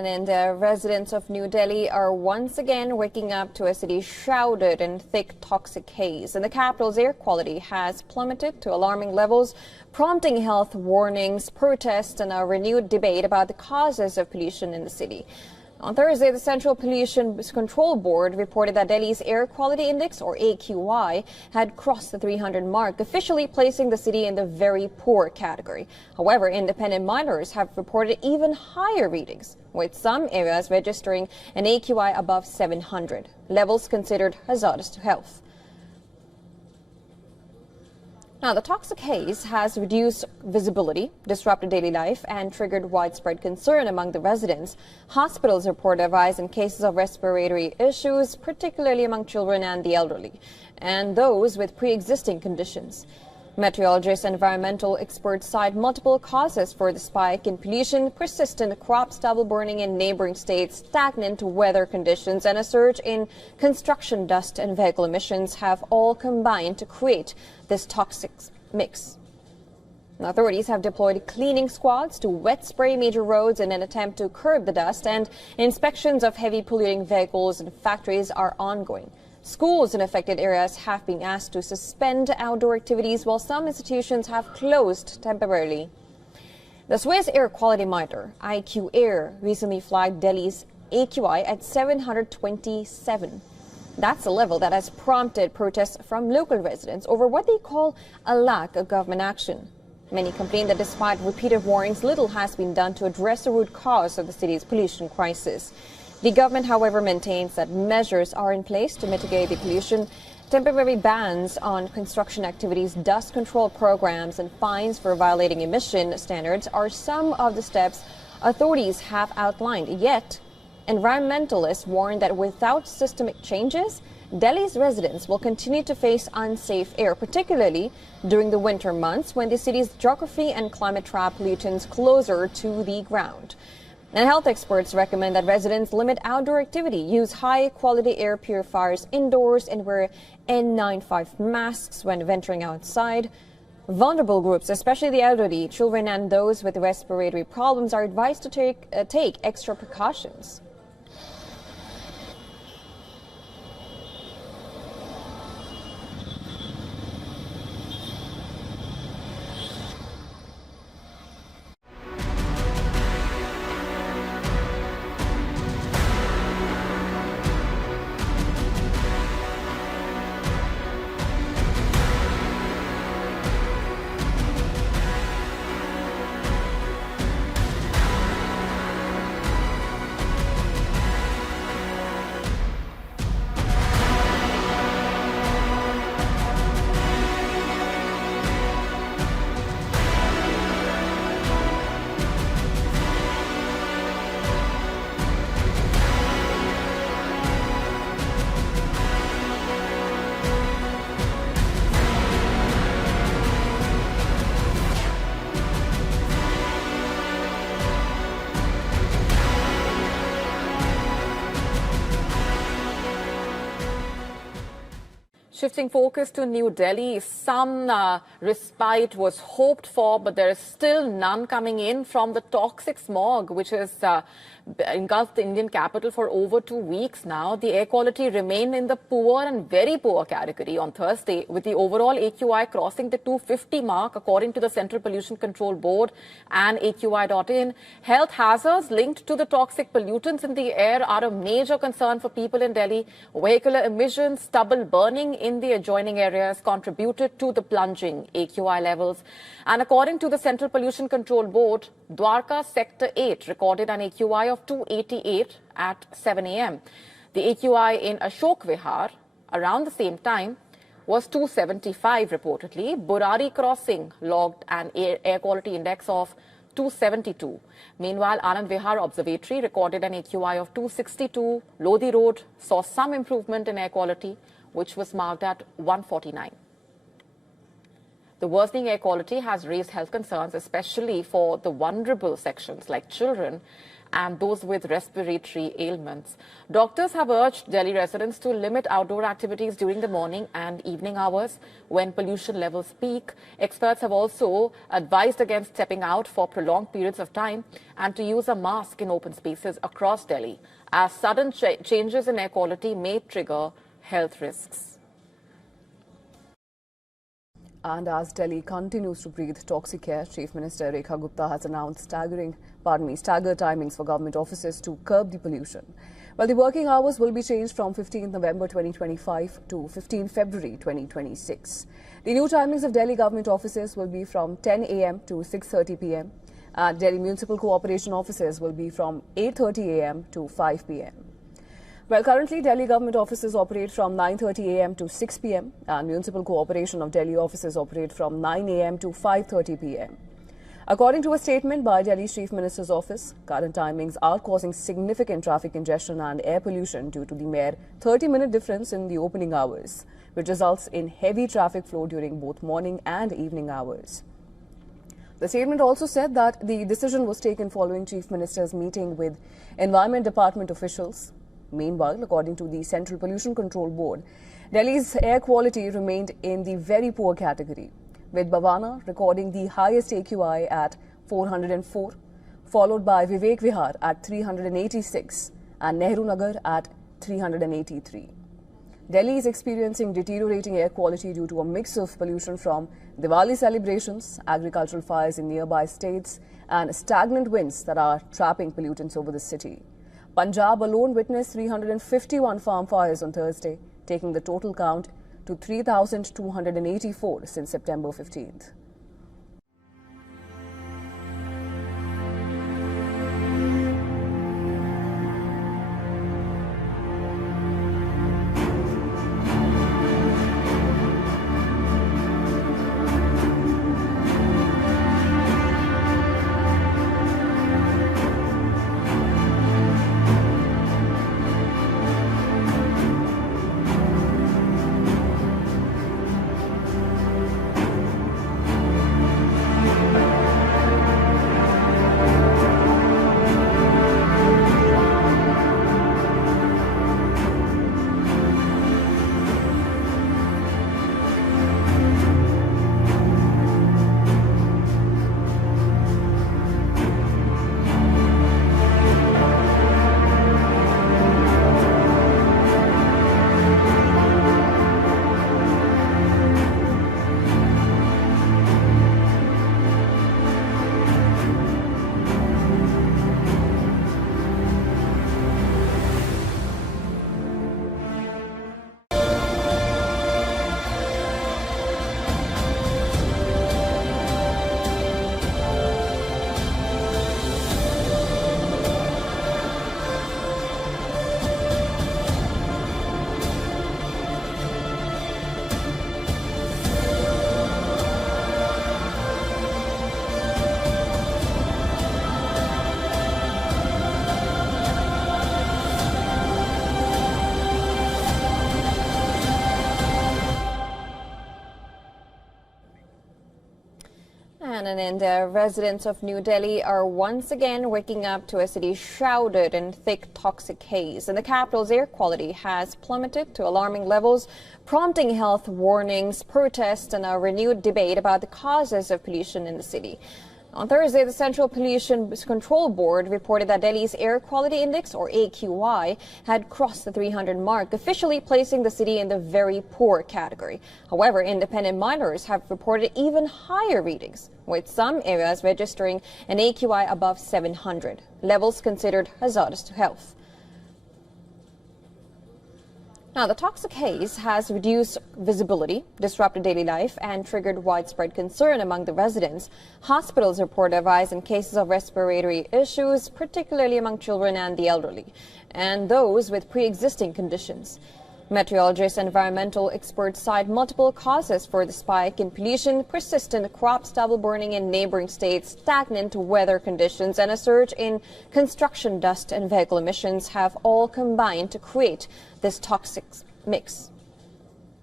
And India, residents of New Delhi are once again waking up to a city shrouded in thick toxic haze. And the capital's air quality has plummeted to alarming levels, prompting health warnings, protests, and a renewed debate about the causes of pollution in the city. On Thursday, the Central Pollution Control Board reported that Delhi's Air Quality Index, or AQI, had crossed the 300 mark, officially placing the city in the very poor category. However, independent monitors have reported even higher readings, with some areas registering an AQI above 700, levels considered hazardous to health. Now, the toxic haze has reduced visibility, disrupted daily life, and triggered widespread concern among the residents. Hospitals report a rise in cases of respiratory issues, particularly among children and the elderly, and those with pre-existing conditions. Meteorologists and environmental experts cite multiple causes for the spike in pollution: persistent crop stubble burning in neighboring states, stagnant weather conditions, and a surge in construction dust and vehicle emissions have all combined to create this toxic mix. Authorities have deployed cleaning squads to wet spray major roads in an attempt to curb the dust, and inspections of heavy polluting vehicles and factories are ongoing. Schools in affected areas have been asked to suspend outdoor activities, while some institutions have closed temporarily. The Swiss Air Quality Monitor, IQ Air, recently flagged Delhi's AQI at 727. That's a level that has prompted protests from local residents over what they call a lack of government action. Many complain that despite repeated warnings, little has been done to address the root cause of the city's pollution crisis. The government, however, maintains that measures are in place to mitigate the pollution. Temporary bans on construction activities, dust control programs, and fines for violating emission standards are some of the steps authorities have outlined. Yet, environmentalists warn that without systemic changes, Delhi's residents will continue to face unsafe air, particularly during the winter months when the city's geography and climate trap pollutants closer to the ground. And health experts recommend that residents limit outdoor activity, use high-quality air purifiers indoors, and wear N95 masks when venturing outside. Vulnerable groups, especially the elderly, children, and those with respiratory problems, are advised to take extra precautions. Shifting focus to New Delhi, some respite was hoped for, but there is still none coming in from the toxic smog, which has engulfed the Indian capital for over 2 weeks now. The air quality remained in the poor and very poor category on Thursday, with the overall AQI crossing the 250 mark, according to the Central Pollution Control Board and AQI.in. Health hazards linked to the toxic pollutants in the air are a major concern for people in Delhi. Vehicular emissions, stubble burning in the adjoining areas contributed to the plunging AQI levels. And according to the Central Pollution Control Board, Dwarka Sector 8 recorded an AQI of 288 at 7 a.m. The AQI in Ashok Vihar around the same time was 275 reportedly. Burari Crossing logged an air quality index of 272. Meanwhile, Anand Vihar Observatory recorded an AQI of 262. Lodi Road saw some improvement in air quality, which was marked at 149. The worsening air quality has raised health concerns, especially for the vulnerable sections like children and those with respiratory ailments. Doctors have urged Delhi residents to limit outdoor activities during the morning and evening hours when pollution levels peak. Experts have also advised against stepping out for prolonged periods of time and to use a mask in open spaces across Delhi, as sudden changes in air quality may trigger health risks. And as Delhi continues to breathe toxic air, Chief Minister Rekha Gupta has announced staggered timings for government offices to curb the pollution. Well, the working hours will be changed from 15 November 2025 to 15 February 2026. The new timings of Delhi government offices will be from 10 a.m. to 6:30 p.m. and Delhi Municipal Cooperation offices will be from 8:30 a.m. to 5 p.m. Well, currently, Delhi government offices operate from 9:30 a.m. to 6 p.m. and Municipal Cooperation of Delhi offices operate from 9 a.m. to 5:30 p.m. According to a statement by Delhi's Chief Minister's office, current timings are causing significant traffic congestion and air pollution due to the mere 30-minute difference in the opening hours, which results in heavy traffic flow during both morning and evening hours. The statement also said that the decision was taken following Chief Minister's meeting with Environment Department officials. Meanwhile, according to the Central Pollution Control Board, Delhi's air quality remained in the very poor category, with Bhavana recording the highest AQI at 404, followed by Vivek Vihar at 386 and Nehru Nagar at 383. Delhi is experiencing deteriorating air quality due to a mix of pollution from Diwali celebrations, agricultural fires in nearby states, and stagnant winds that are trapping pollutants over the city. Punjab alone witnessed 351 farm fires on Thursday, taking the total count to 3,284 since September 15th. And in India, residents of New Delhi are once again waking up to a city shrouded in thick toxic haze. And the capital's air quality has plummeted to alarming levels, prompting health warnings, protests, and a renewed debate about the causes of pollution in the city. On Thursday, the Central Pollution Control Board reported that Delhi's Air Quality Index, or AQI, had crossed the 300 mark, officially placing the city in the very poor category. However, independent monitors have reported even higher readings, with some areas registering an AQI above 700, levels considered hazardous to health. Now, the toxic haze has reduced visibility, disrupted daily life, and triggered widespread concern among the residents. Hospitals report a rise in cases of respiratory issues, particularly among children and the elderly, and those with pre-existing conditions. Meteorologists and environmental experts cite multiple causes for the spike in pollution: persistent crop stubble burning in neighboring states, stagnant weather conditions, and a surge in construction dust and vehicle emissions have all combined to create this toxic mix.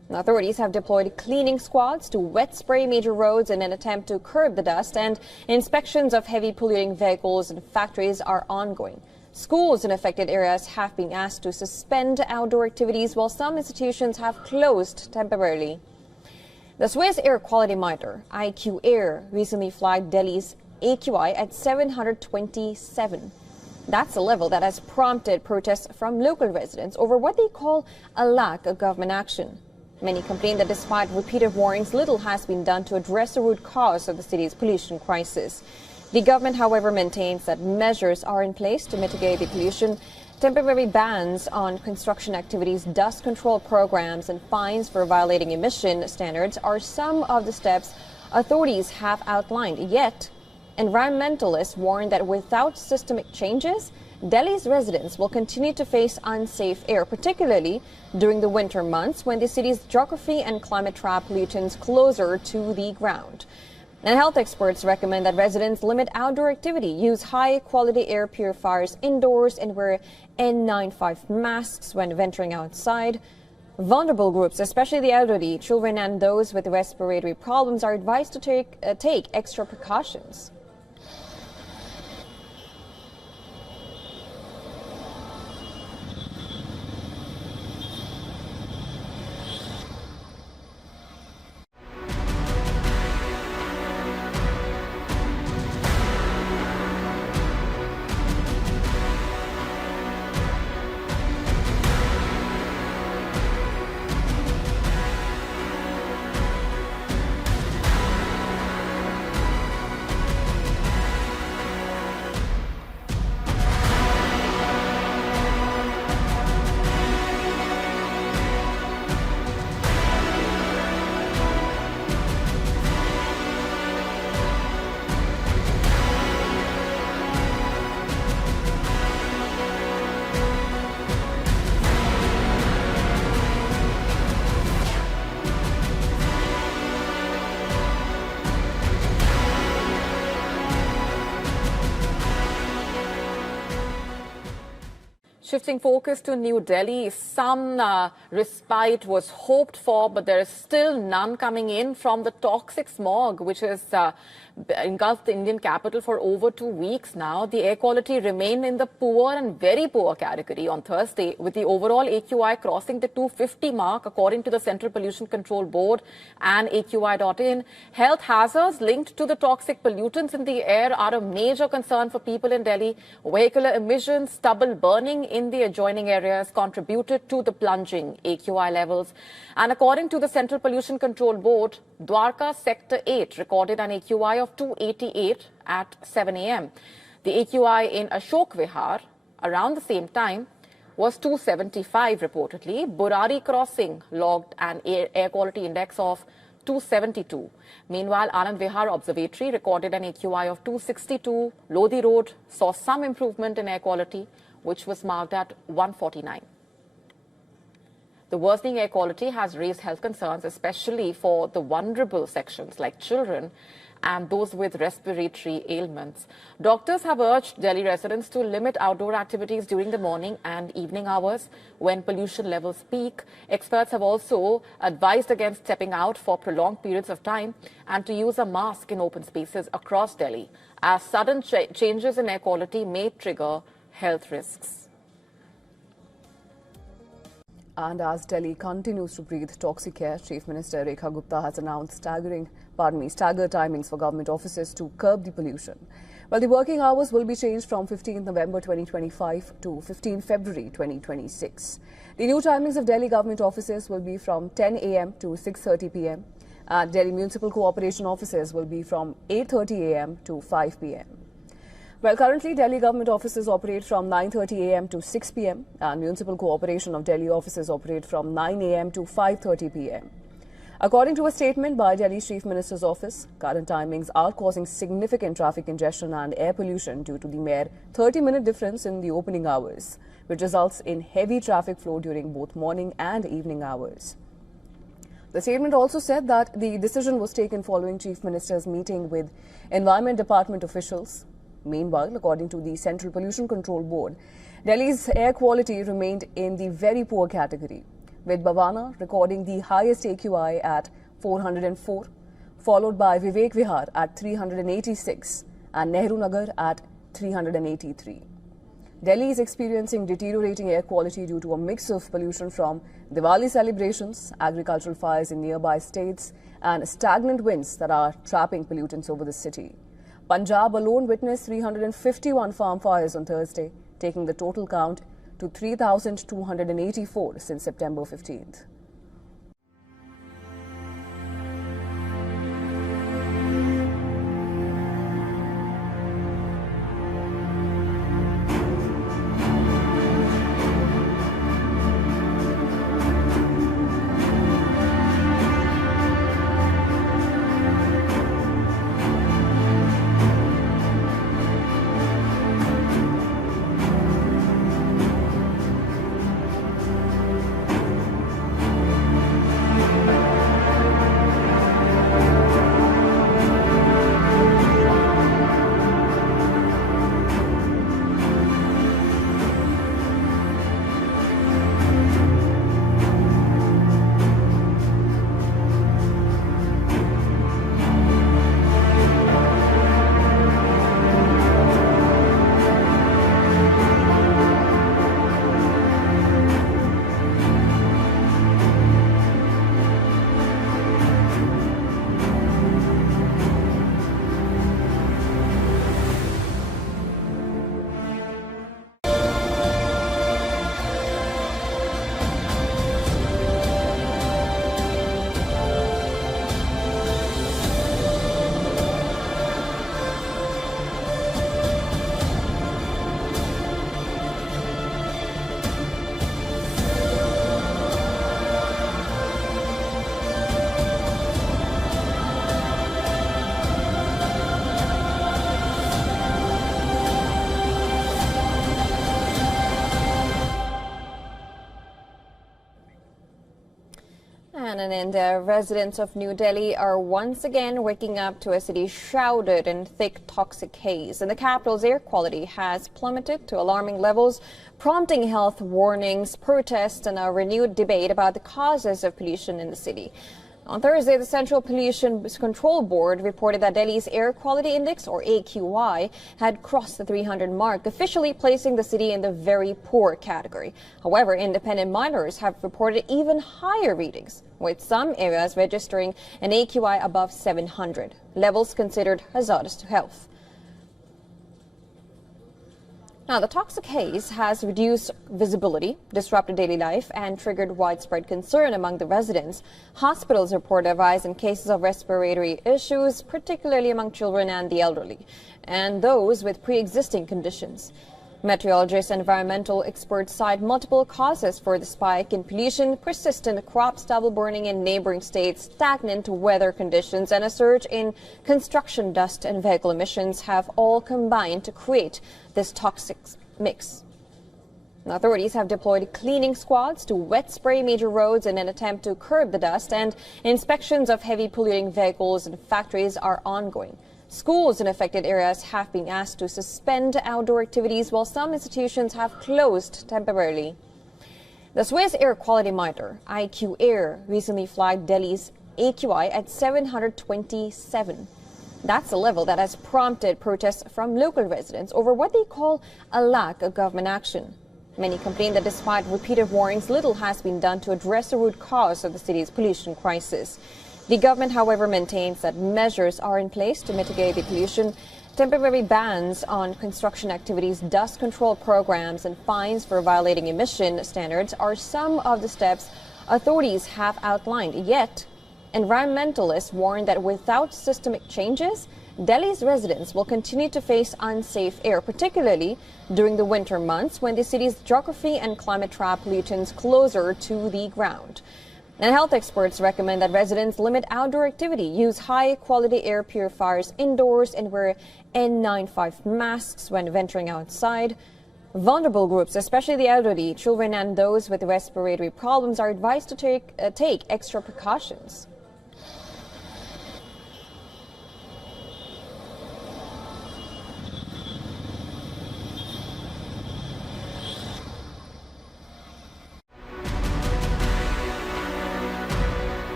Authorities have deployed cleaning squads to wet spray major roads in an attempt to curb the dust, and inspections of heavy polluting vehicles and factories are ongoing. Schools in affected areas have been asked to suspend outdoor activities, while some institutions have closed temporarily. The Swiss Air Quality Monitor, IQ recently flagged Delhi's AQI at 727. That's a level that has prompted protests from local residents over what they call a lack of government action. Many complain that despite repeated warnings, little has been done to address the root cause of the city's pollution crisis. The government, however, maintains that measures are in place to mitigate the pollution. Temporary bans on construction activities, dust control programs, and fines for violating emission standards are some of the steps authorities have outlined. Yet, environmentalists warn that without systemic changes, Delhi's residents will continue to face unsafe air, particularly during the winter months when the city's geography and climate trap pollutants closer to the ground. And health experts recommend that residents limit outdoor activity, use high-quality air purifiers indoors, and wear N95 masks when venturing outside. Vulnerable groups, especially the elderly, children, and those with respiratory problems, are advised to take extra precautions. Shifting focus to New Delhi, some respite was hoped for, but there is still none coming in from the toxic smog, which has engulfed the Indian capital for over 2 weeks now. The air quality remained in the poor and very poor category on Thursday, with the overall AQI crossing the 250 mark, according to the Central Pollution Control Board and AQI.in. Health hazards linked to the toxic pollutants in the air are a major concern for people in Delhi. Vehicular emissions, stubble burning in the adjoining areas contributed to the plunging AQI levels. And according to the Central Pollution Control Board, Dwarka Sector 8 recorded an AQI of 288 at 7 a.m. The AQI in Ashok Vihar around the same time was 275 reportedly. Burari Crossing logged an air quality index of 272. Meanwhile, Anand Vihar Observatory recorded an AQI of 262. Lodi Road saw some improvement in air quality, which was marked at 149. The worsening air quality has raised health concerns, especially for the vulnerable sections like children and those with respiratory ailments. Doctors have urged Delhi residents to limit outdoor activities during the morning and evening hours when pollution levels peak. Experts have also advised against stepping out for prolonged periods of time and to use a mask in open spaces across Delhi, as sudden changes in air quality may trigger health risks. And as Delhi continues to breathe toxic air, Chief Minister Rekha Gupta has announced staggered timings for government offices to curb the pollution. Well, the working hours will be changed from 15 November 2025 to 15 February 2026. The new timings of Delhi government offices will be from 10 a.m. to 6:30 p.m. And Delhi Municipal Cooperation offices will be from 8:30 a.m. to 5 p.m. Well, currently, Delhi government offices operate from 9:30 a.m. to 6 p.m. and Municipal Cooperation of Delhi offices operate from 9 a.m. to 5:30 p.m. According to a statement by Delhi's Chief Minister's office, current timings are causing significant traffic congestion and air pollution due to the mere 30-minute difference in the opening hours, which results in heavy traffic flow during both morning and evening hours. The statement also said that the decision was taken following Chief Minister's meeting with Environment Department officials. Meanwhile, according to the Central Pollution Control Board, Delhi's air quality remained in the very poor category, with Bhavana recording the highest AQI at 404, followed by Vivek Vihar at 386 and Nehru Nagar at 383. Delhi is experiencing deteriorating air quality due to a mix of pollution from Diwali celebrations, agricultural fires in nearby states, and stagnant winds that are trapping pollutants over the city. Punjab alone witnessed 351 farm fires on Thursday, taking the total count to 3,284 since September 15th. And in India, residents of New Delhi are once again waking up to a city shrouded in thick toxic haze. And the capital's air quality has plummeted to alarming levels, prompting health warnings, protests, and a renewed debate about the causes of pollution in the city. On Thursday, the Central Pollution Control Board reported that Delhi's Air Quality Index, or AQI, had crossed the 300 mark, officially placing the city in the very poor category. However, independent monitors have reported even higher readings, with some areas registering an AQI above 700, levels considered hazardous to health. Now, the toxic haze has reduced visibility, disrupted daily life, and triggered widespread concern among the residents. Hospitals report a rise in cases of respiratory issues, particularly among children and the elderly, and those with pre-existing conditions. Meteorologists and environmental experts cite multiple causes for the spike in pollution: persistent crop stubble burning in neighboring states, stagnant weather conditions, and a surge in construction dust and vehicle emissions have all combined to create this toxic mix. Authorities have deployed cleaning squads to wet spray major roads in an attempt to curb the dust, and inspections of heavy polluting vehicles and factories are ongoing. Schools in affected areas have been asked to suspend outdoor activities, while some institutions have closed temporarily. The Swiss Air Quality Monitor, IQ Air, recently flagged Delhi's AQI at 727. That's a level that has prompted protests from local residents over what they call a lack of government action. Many complain that despite repeated warnings, little has been done to address the root cause of the city's pollution crisis. The government, however, maintains that measures are in place to mitigate the pollution. Temporary bans on construction activities, dust control programs, and fines for violating emission standards are some of the steps authorities have outlined. Yet, environmentalists warn that without systemic changes, Delhi's residents will continue to face unsafe air, particularly during the winter months when the city's geography and climate trap pollutants closer to the ground. And health experts recommend that residents limit outdoor activity, use high-quality air purifiers indoors, and wear N95 masks when venturing outside. Vulnerable groups, especially the elderly, children, and those with respiratory problems, are advised to take extra precautions.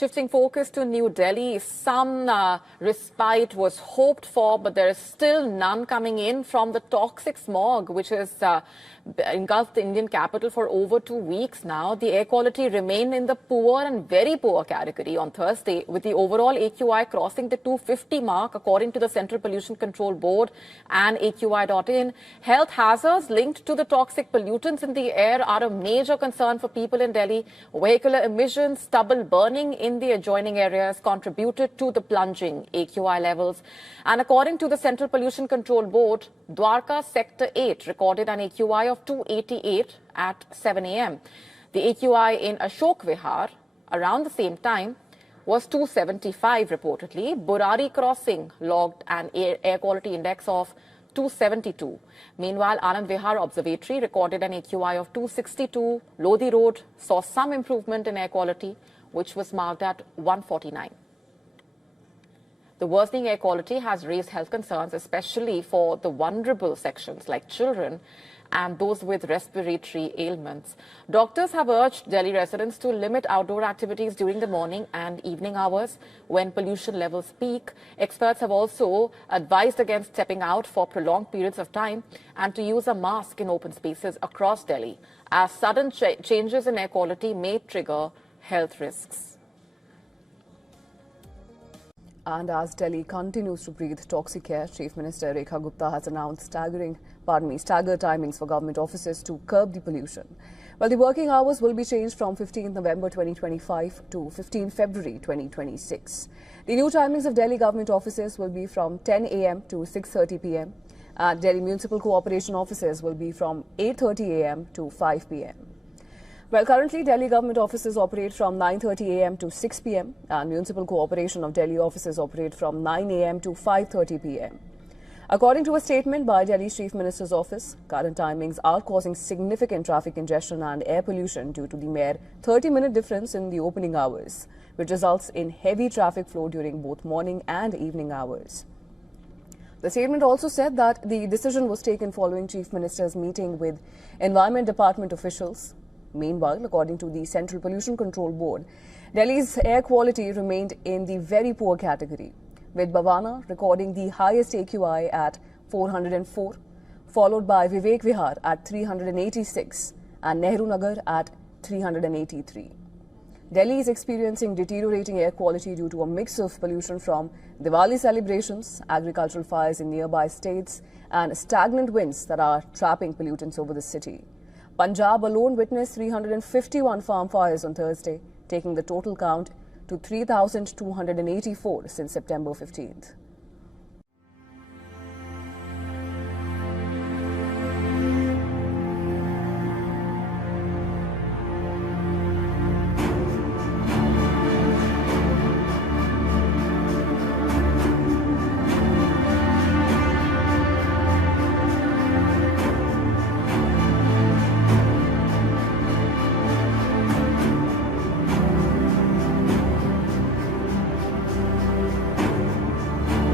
Shifting focus to New Delhi, some respite was hoped for, but there is still none coming in from the toxic smog, which has engulfed the Indian capital for over 2 weeks now. The air quality remained in the poor and very poor category on Thursday, with the overall AQI crossing the 250 mark, according to the Central Pollution Control Board and AQI.in. Health hazards linked to the toxic pollutants in the air are a major concern for people in Delhi. Vehicular emissions, stubble burning in the adjoining areas contributed to the plunging AQI levels. And according to the Central Pollution Control Board, Dwarka Sector 8 recorded an AQI of 288 at 7 a.m. The AQI in Ashok Vihar around the same time was 275 reportedly. Burari Crossing logged an air quality index of 272. Meanwhile, Anand Vihar Observatory recorded an AQI of 262. Lodi Road saw some improvement in air quality, which was marked at 149. The worsening air quality has raised health concerns, especially for the vulnerable sections like children and those with respiratory ailments. Doctors have urged Delhi residents to limit outdoor activities during the morning and evening hours when pollution levels peak. Experts have also advised against stepping out for prolonged periods of time and to use a mask in open spaces across Delhi, as sudden changes in air quality may trigger health risks. And as Delhi continues to breathe toxic air, Chief Minister Rekha Gupta has announced staggered timings for government offices to curb the pollution. Well, the working hours will be changed from 15 November 2025 to 15 February 2026. The new timings of Delhi government offices will be from 10 a.m. to 6:30 p.m. and Delhi Municipal Cooperation offices will be from 8:30 a.m. to 5 p.m. Well, currently, Delhi government offices operate from 9:30 a.m. to 6 p.m. and Municipal Cooperation of Delhi offices operate from 9 a.m. to 5:30 p.m. According to a statement by Delhi's Chief Minister's office, current timings are causing significant traffic congestion and air pollution due to the mere 30-minute difference in the opening hours, which results in heavy traffic flow during both morning and evening hours. The statement also said that the decision was taken following Chief Minister's meeting with Environment Department officials. Meanwhile, according to the Central Pollution Control Board, Delhi's air quality remained in the very poor category, with Bhavana recording the highest AQI at 404, followed by Vivek Vihar at 386 and Nehru Nagar at 383. Delhi is experiencing deteriorating air quality due to a mix of pollution from Diwali celebrations, agricultural fires in nearby states, and stagnant winds that are trapping pollutants over the city. Punjab alone witnessed 351 farm fires on Thursday, taking the total count to 3,284 since September 15th.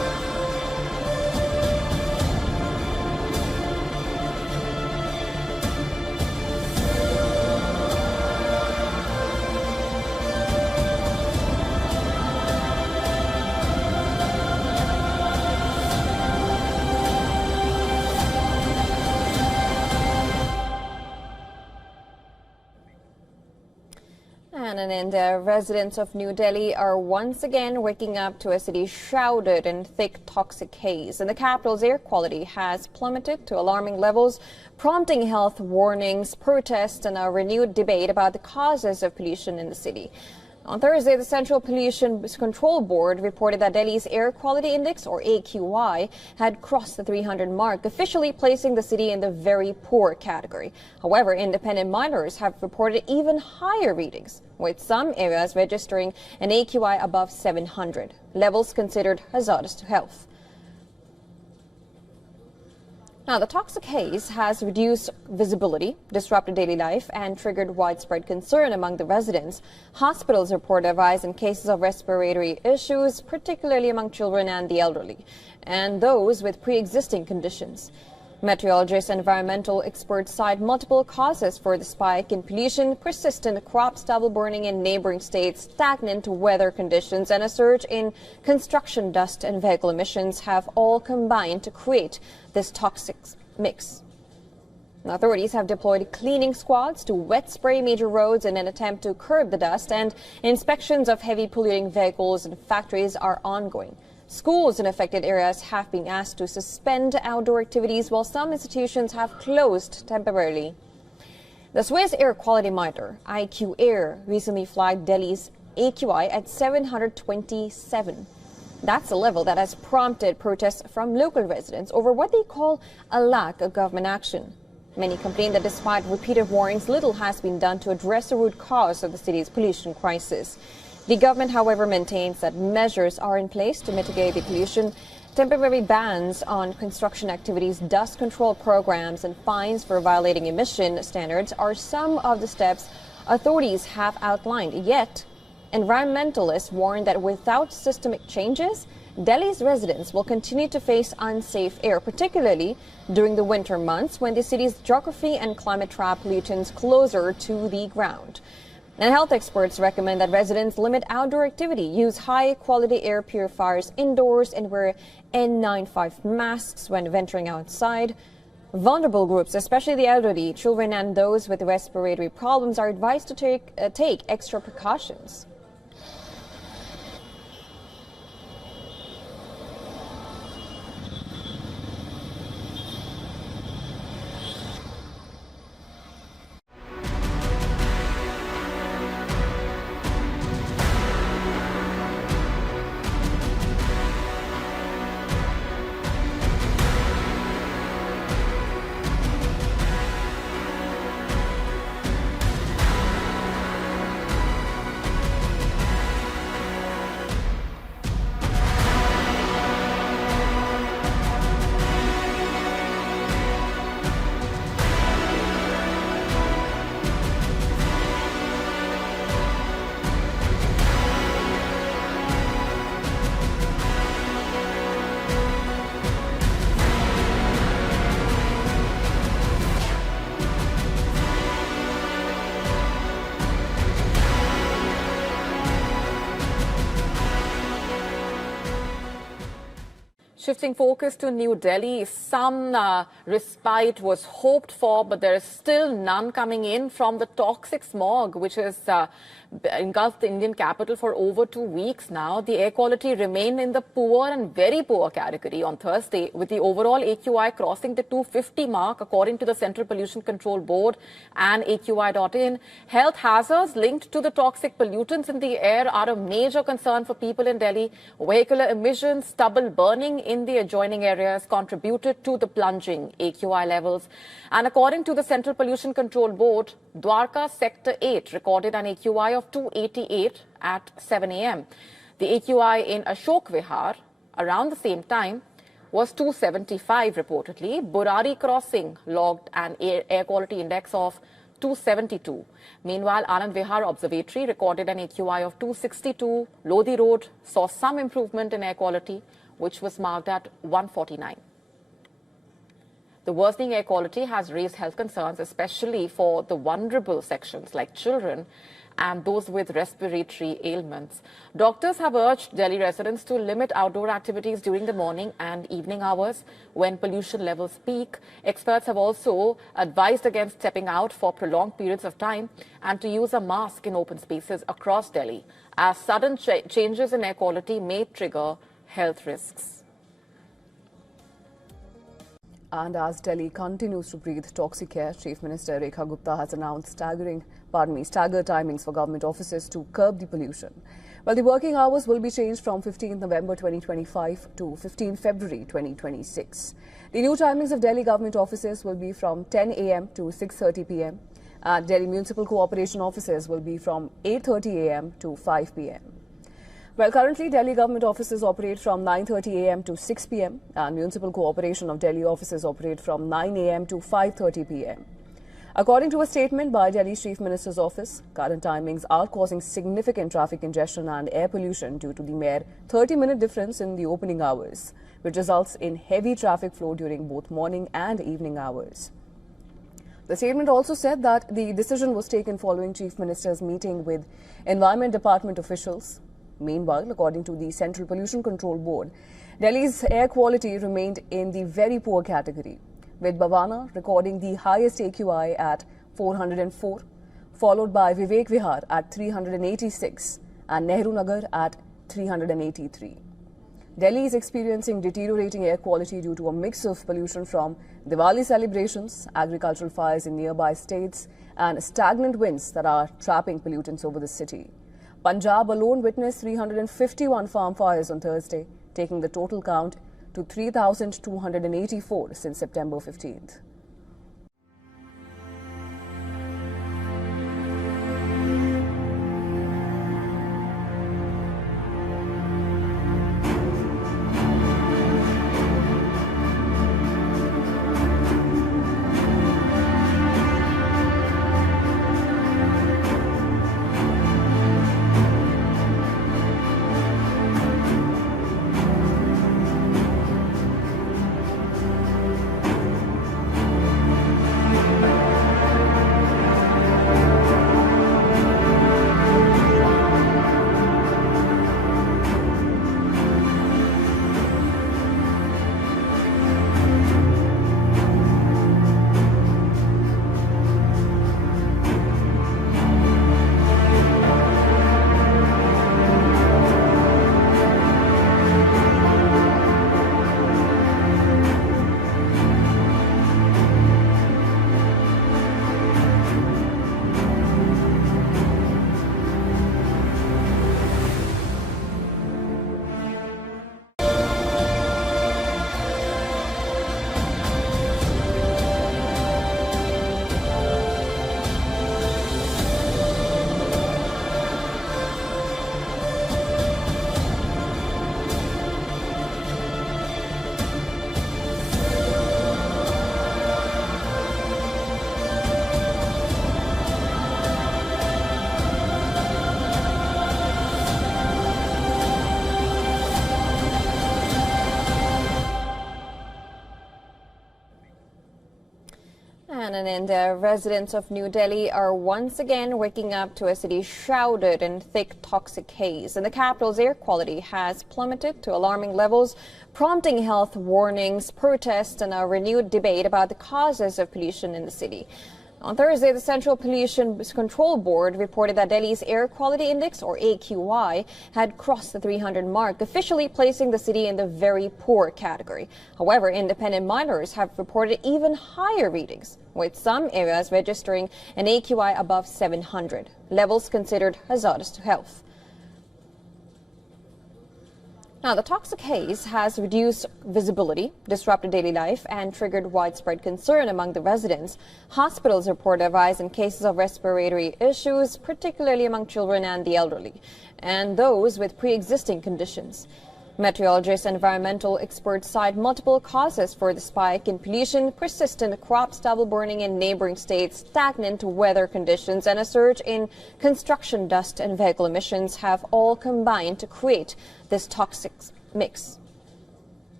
and residents of New Delhi are once again waking up to a city shrouded in thick toxic haze. And the capital's air quality has plummeted to alarming levels, prompting health warnings, protests, and a renewed debate about the causes of pollution in the city. On Thursday, the Central Pollution Control Board reported that Delhi's Air Quality Index, or AQI, had crossed the 300 mark, officially placing the city in the very poor category. However, independent monitors have reported even higher readings, with some areas registering an AQI above 700, levels considered hazardous to health. Now, the toxic haze has reduced visibility, disrupted daily life, and triggered widespread concern among the residents. Hospitals report a rise in cases of respiratory issues, particularly among children and the elderly, and those with pre-existing conditions. Meteorologists and environmental experts cite multiple causes for the spike in pollution: persistent crop stubble burning in neighboring states, stagnant weather conditions, and a surge in construction dust and vehicle emissions have all combined to create this toxic mix. Authorities have deployed cleaning squads to wet spray major roads in an attempt to curb the dust, and inspections of heavy polluting vehicles and factories are ongoing. Schools in affected areas have been asked to suspend outdoor activities, while some institutions have closed temporarily. The Swiss Air Quality Monitor, IQ Air, recently flagged Delhi's AQI at 727. That's a level that has prompted protests from local residents over what they call a lack of government action. Many complain that despite repeated warnings, little has been done to address the root cause of the city's pollution crisis. The government, however, maintains that measures are in place to mitigate the pollution. Temporary bans on construction activities, dust control programs, and fines for violating emission standards are some of the steps authorities have outlined. Yet, environmentalists warn that without systemic changes, Delhi's residents will continue to face unsafe air, particularly during the winter months when the city's geography and climate trap pollutants closer to the ground. And health experts recommend that residents limit outdoor activity, use high-quality air purifiers indoors, and wear N95 masks when venturing outside. Vulnerable groups, especially the elderly, children, and those with respiratory problems, are advised to take extra precautions. Shifting focus to New Delhi, some respite was hoped for, but there is still none coming in from the toxic smog, which has engulfed the Indian capital for over 2 weeks now. The air quality remained in the poor and very poor category on Thursday, with the overall AQI crossing the 250 mark, according to the Central Pollution Control Board and AQI.in. Health hazards linked to the toxic pollutants in the air are a major concern for people in Delhi. Vehicular emissions, stubble burning in the adjoining areas contributed to the plunging AQI levels. And according to the Central Pollution Control Board, Dwarka Sector 8 recorded an AQI of 288 at 7 a.m. The AQI in Ashok Vihar around the same time was 275 reportedly. Burari Crossing logged an air quality index of 272. Meanwhile, Anand Vihar Observatory recorded an AQI of 262. Lodi Road saw some improvement in air quality, which was marked at 149. The worsening air quality has raised health concerns, especially for the vulnerable sections like children and those with respiratory ailments. Doctors have urged Delhi residents to limit outdoor activities during the morning and evening hours when pollution levels peak. Experts have also advised against stepping out for prolonged periods of time and to use a mask in open spaces across Delhi, as sudden changes in air quality may trigger health risks. And as Delhi continues to breathe toxic air, Chief Minister Rekha Gupta has announced staggered timings for government offices to curb the pollution. Well, the working hours will be changed from 15 November 2025 to 15 February 2026. The new timings of Delhi government offices will be from 10 a.m. to 6:30 p.m. and Delhi Municipal Cooperation offices will be from 8:30 a.m. to 5 p.m. Well, currently, Delhi government offices operate from 9:30 a.m. to 6 p.m. and Municipal Cooperation of Delhi offices operate from 9 a.m. to 5:30 p.m. According to a statement by Delhi's Chief Minister's office, current timings are causing significant traffic congestion and air pollution due to the mere 30-minute difference in the opening hours, which results in heavy traffic flow during both morning and evening hours. The statement also said that the decision was taken following Chief Minister's meeting with Environment Department officials. Meanwhile, according to the Central Pollution Control Board, Delhi's air quality remained in the very poor category, with Bhavana recording the highest AQI at 404, followed by Vivek Vihar at 386 and Nehru Nagar at 383. Delhi is experiencing deteriorating air quality due to a mix of pollution from Diwali celebrations, agricultural fires in nearby states, and stagnant winds that are trapping pollutants over the city. Punjab alone witnessed 351 farm fires on Thursday, taking the total count to 3,284 since September 15th. And in India, residents of New Delhi are once again waking up to a city shrouded in thick toxic haze. And the capital's air quality has plummeted to alarming levels, prompting health warnings, protests, and a renewed debate about the causes of pollution in the city. On Thursday, the Central Pollution Control Board reported that Delhi's Air Quality Index, or AQI, had crossed the 300 mark, officially placing the city in the very poor category. However, independent monitors have reported even higher readings, with some areas registering an AQI above 700, levels considered hazardous to health. Now, the toxic haze has reduced visibility, disrupted daily life, and triggered widespread concern among the residents. Hospitals report a rise in cases of respiratory issues, particularly among children and the elderly, and those with pre-existing conditions. Meteorologists and environmental experts cite multiple causes for the spike in pollution: persistent crop stubble burning in neighboring states, stagnant weather conditions, and a surge in construction dust and vehicle emissions have all combined to create this toxic mix.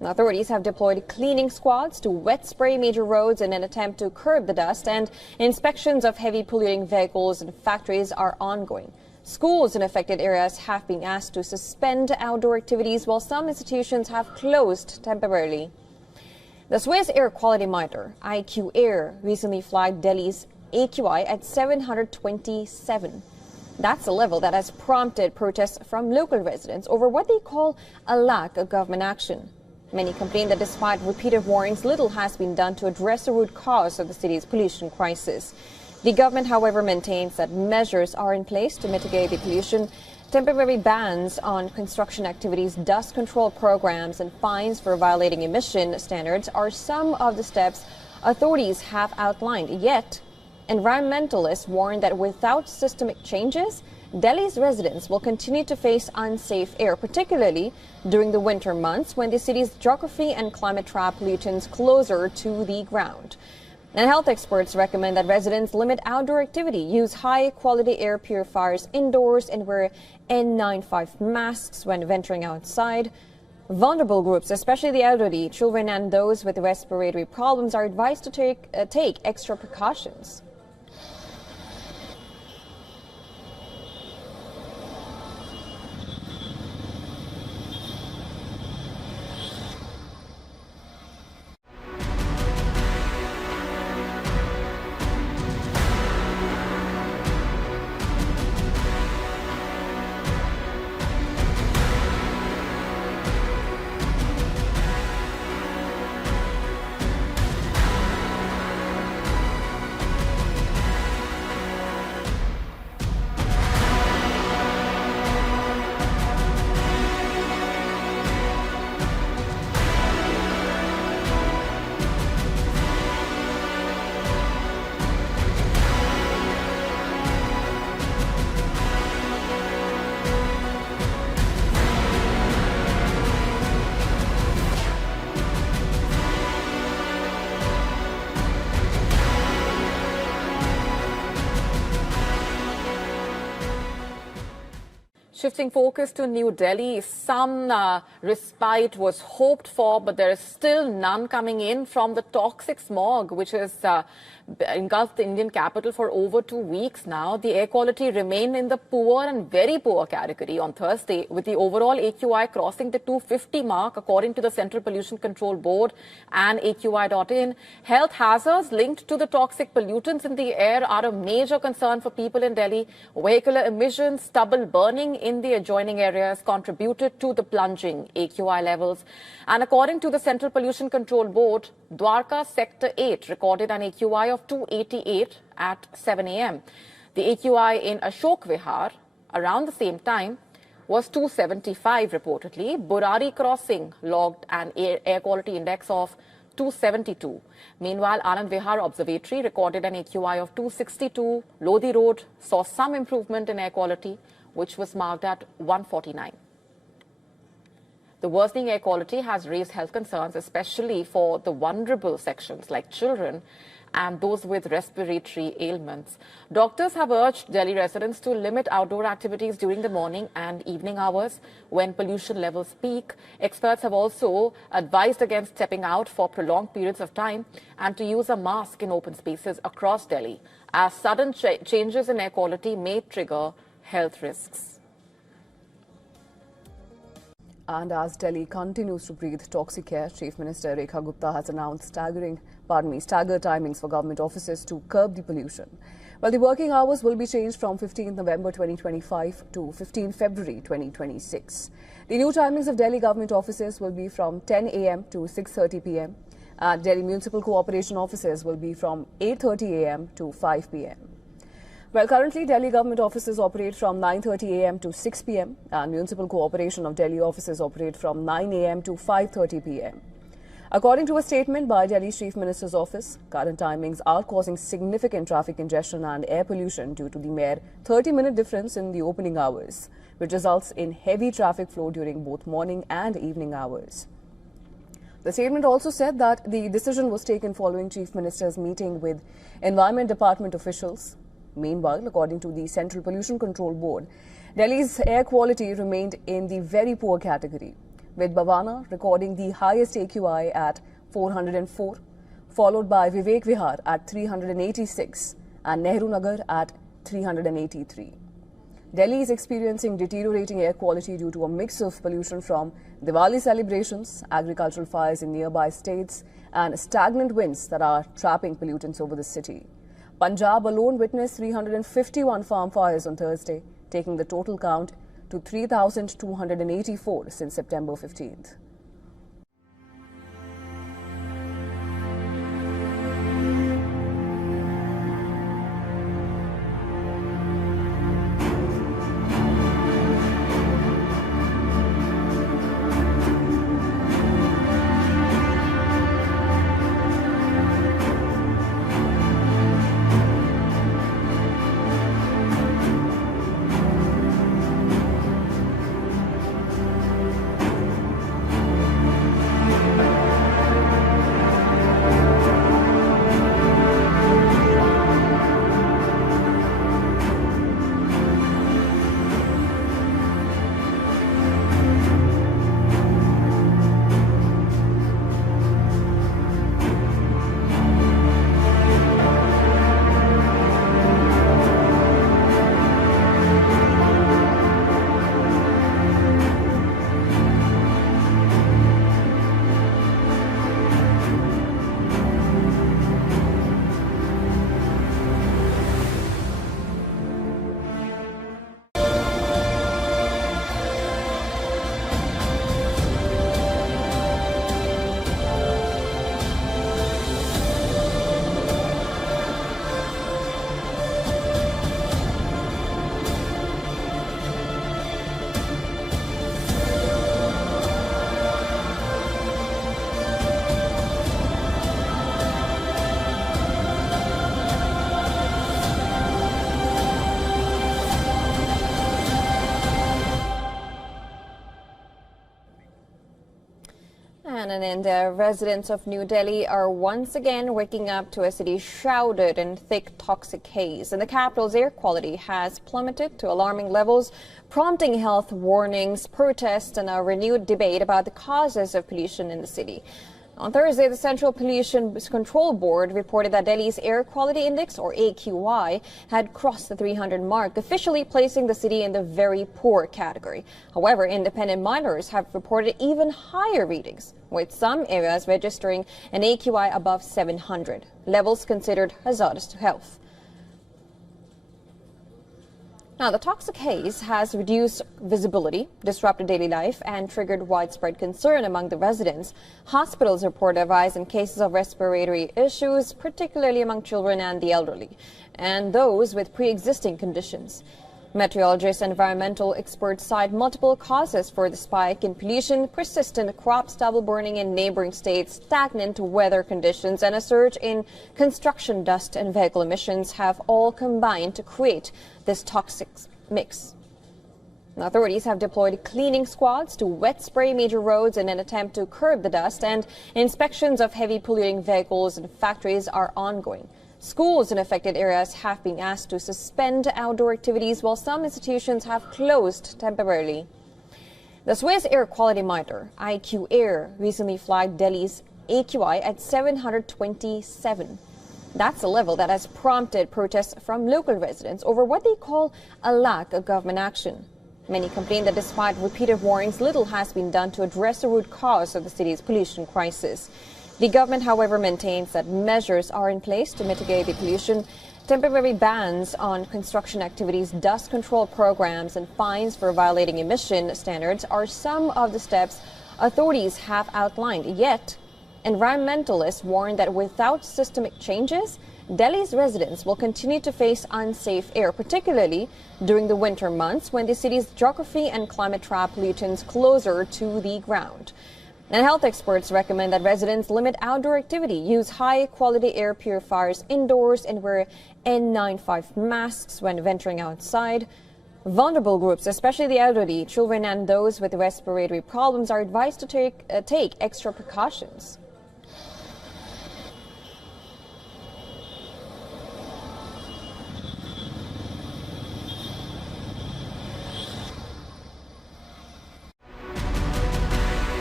Authorities have deployed cleaning squads to wet spray major roads in an attempt to curb the dust, and inspections of heavy polluting vehicles and factories are ongoing. Schools in affected areas have been asked to suspend outdoor activities, while some institutions have closed temporarily. The Swiss Air Quality Monitor, IQ recently flagged Delhi's AQI at 727. That's a level that has prompted protests from local residents over what they call a lack of government action. Many complain that despite repeated warnings, little has been done to address the root cause of the city's pollution crisis. The government, however, maintains that measures are in place to mitigate the pollution. Temporary bans on construction activities, dust control programs, and fines for violating emission standards are some of the steps authorities have outlined. Yet, environmentalists warn that without systemic changes, Delhi's residents will continue to face unsafe air, particularly during the winter months when the city's geography and climate trap pollutants closer to the ground. And health experts recommend that residents limit outdoor activity, use high-quality air purifiers indoors, and wear N95 masks when venturing outside. Vulnerable groups, especially the elderly, children, and those with respiratory problems, are advised to take extra precautions. Shifting focus to New Delhi, some respite was hoped for, but there is still none coming in from the toxic smog, which has engulfed the Indian capital for over 2 weeks now. The air quality remained in the poor and very poor category on Thursday, with the overall AQI crossing the 250 mark, according to the Central Pollution Control Board and AQI.in. Health hazards linked to the toxic pollutants in the air are a major concern for people in Delhi. Vehicular emissions, stubble burning in the adjoining areas contributed to the plunging AQI levels. And according to the Central Pollution Control Board, Dwarka Sector 8 recorded an AQI of 288 at 7 a.m. The AQI in Ashok Vihar around the same time was 275 reportedly. Burari Crossing logged an air quality index of 272. Meanwhile, Anand Vihar Observatory recorded an AQI of 262. Lodi Road saw some improvement in air quality, which was marked at 149. The worsening air quality has raised health concerns, especially for the vulnerable sections like children and those with respiratory ailments. Doctors have urged Delhi residents to limit outdoor activities during the morning and evening hours when pollution levels peak. Experts have also advised against stepping out for prolonged periods of time and to use a mask in open spaces across Delhi, as sudden changes in air quality may trigger health risks. And as Delhi continues to breathe toxic air, Chief Minister Rekha Gupta has announced staggered timings for government offices to curb the pollution. Well, the working hours will be changed from 15 November 2025 to 15 February 2026. The new timings of Delhi government offices will be from 10 a.m. to 6:30 p.m. and Delhi Municipal Cooperation offices will be from 8:30 a.m. to 5 p.m. Well, currently, Delhi government offices operate from 9:30 a.m. to 6 p.m. and Municipal Cooperation of Delhi offices operate from 9 a.m. to 5:30 p.m. According to a statement by Delhi's Chief Minister's office, current timings are causing significant traffic congestion and air pollution due to the mere 30-minute difference in the opening hours, which results in heavy traffic flow during both morning and evening hours. The statement also said that the decision was taken following Chief Minister's meeting with Environment Department officials. Meanwhile, according to the Central Pollution Control Board, Delhi's air quality remained in the very poor category, with Bhavana recording the highest AQI at 404, followed by Vivek Vihar at 386 and Nehru Nagar at 383. Delhi is experiencing deteriorating air quality due to a mix of pollution from Diwali celebrations, agricultural fires in nearby states, and stagnant winds that are trapping pollutants over the city. Punjab alone witnessed 351 farm fires on Thursday, taking the total count to 3,284 since September 15th. And in India, residents of New Delhi are once again waking up to a city shrouded in thick toxic haze. And the capital's air quality has plummeted to alarming levels, prompting health warnings, protests, and a renewed debate about the causes of pollution in the city. On Thursday, the Central Pollution Control Board reported that Delhi's Air Quality Index, or AQI, had crossed the 300 mark, officially placing the city in the very poor category. However, independent monitors have reported even higher readings, with some areas registering an AQI above 700, levels considered hazardous to health. Now, the toxic haze has reduced visibility, disrupted daily life, and triggered widespread concern among the residents. Hospitals report a rise in cases of respiratory issues, particularly among children and the elderly, and those with pre-existing conditions. Meteorologists and environmental experts cite multiple causes for the spike in pollution: persistent crop stubble burning in neighboring states, stagnant weather conditions, and a surge in construction dust and vehicle emissions have all combined to create this toxic mix. Authorities have deployed cleaning squads to wet spray major roads in an attempt to curb the dust, and inspections of heavy polluting vehicles and factories are ongoing. Schools in affected areas have been asked to suspend outdoor activities, while some institutions have closed temporarily. The Swiss Air Quality Monitor, IQ Air, recently flagged Delhi's AQI at 727. That's a level that has prompted protests from local residents over what they call a lack of government action. Many complain that despite repeated warnings, little has been done to address the root cause of the city's pollution crisis. The government, however, maintains that measures are in place to mitigate the pollution. Temporary bans on construction activities, dust control programs, and fines for violating emission standards are some of the steps authorities have outlined. Yet, environmentalists warn that without systemic changes, Delhi's residents will continue to face unsafe air, particularly during the winter months when the city's geography and climate trap pollutants closer to the ground. And health experts recommend that residents limit outdoor activity, use high-quality air purifiers indoors, and wear N95 masks when venturing outside. Vulnerable groups, especially the elderly, children, and those with respiratory problems, are advised to take extra precautions.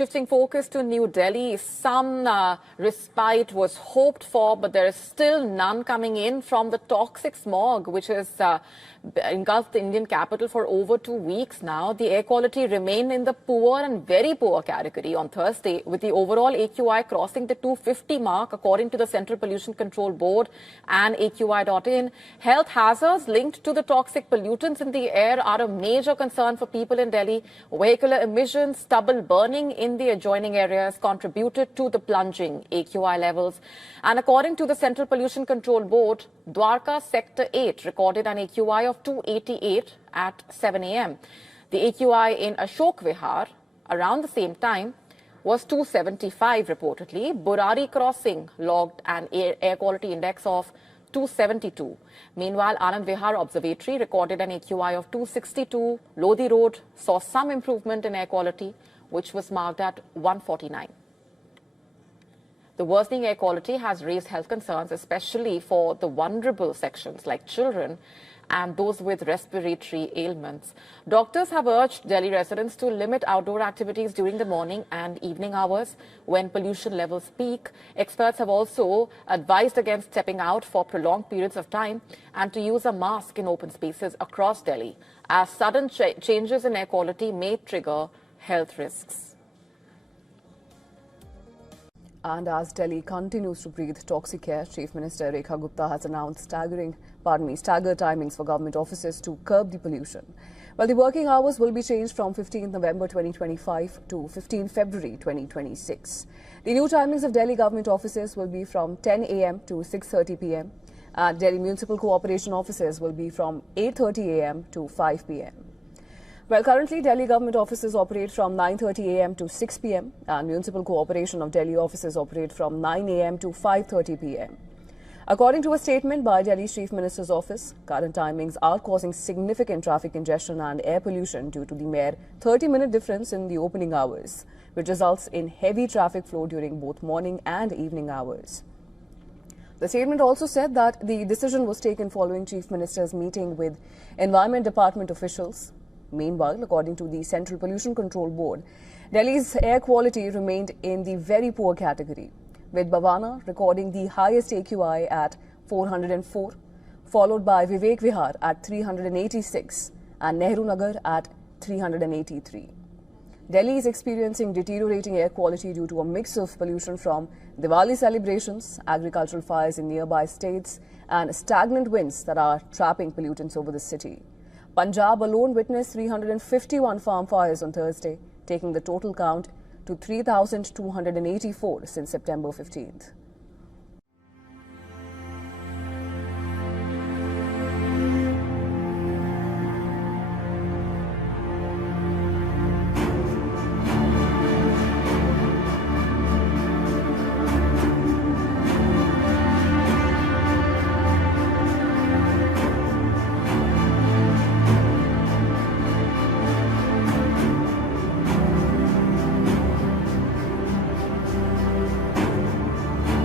Shifting focus to New Delhi, some respite was hoped for, but there is still none coming in from the toxic smog, which has engulfed the Indian capital for over 2 weeks now. The air quality remained in the poor and very poor category on Thursday, with the overall AQI crossing the 250 mark, according to the Central Pollution Control Board and AQI.in. Health hazards linked to the toxic pollutants in the air are a major concern for people in Delhi. Vehicular emissions, stubble burning in the adjoining areas contributed to the plunging AQI levels. And according to the Central Pollution Control Board, Dwarka Sector 8 recorded an AQI of 288 at 7 a.m. The AQI in Ashok Vihar around the same time was 275 reportedly. Burari Crossing logged an air quality index of 272. Meanwhile, Anand Vihar Observatory recorded an AQI of 262. Lodi Road saw some improvement in air quality, which was marked at 149. The worsening air quality has raised health concerns, especially for the vulnerable sections like children and those with respiratory ailments. Doctors have urged Delhi residents to limit outdoor activities during the morning and evening hours when pollution levels peak. Experts have also advised against stepping out for prolonged periods of time and to use a mask in open spaces across Delhi, as sudden changes in air quality may trigger health risks. And as Delhi continues to breathe toxic air, Chief Minister Rekha Gupta has announced staggered timings for government offices to curb the pollution. Well, the working hours will be changed from 15 November 2025 to 15 February 2026. The new timings of Delhi government offices will be from 10 a.m. to 6:30 p.m. and Delhi Municipal Cooperation offices will be from 8:30 a.m. to 5 p.m. Well, currently, Delhi government offices operate from 9:30 a.m. to 6 p.m. and Municipal Cooperation of Delhi offices operate from 9 a.m. to 5:30 p.m. According to a statement by Delhi's Chief Minister's office, current timings are causing significant traffic congestion and air pollution due to the mere 30-minute difference in the opening hours, which results in heavy traffic flow during both morning and evening hours. The statement also said that the decision was taken following Chief Minister's meeting with Environment Department officials. Meanwhile, according to the Central Pollution Control Board, Delhi's air quality remained in the very poor category, with Bhavana recording the highest AQI at 404, followed by Vivek Vihar at 386 and Nehru Nagar at 383. Delhi is experiencing deteriorating air quality due to a mix of pollution from Diwali celebrations, agricultural fires in nearby states, and stagnant winds that are trapping pollutants over the city. Punjab alone witnessed 351 farm fires on Thursday, taking the total count to 3,284 since September 15th.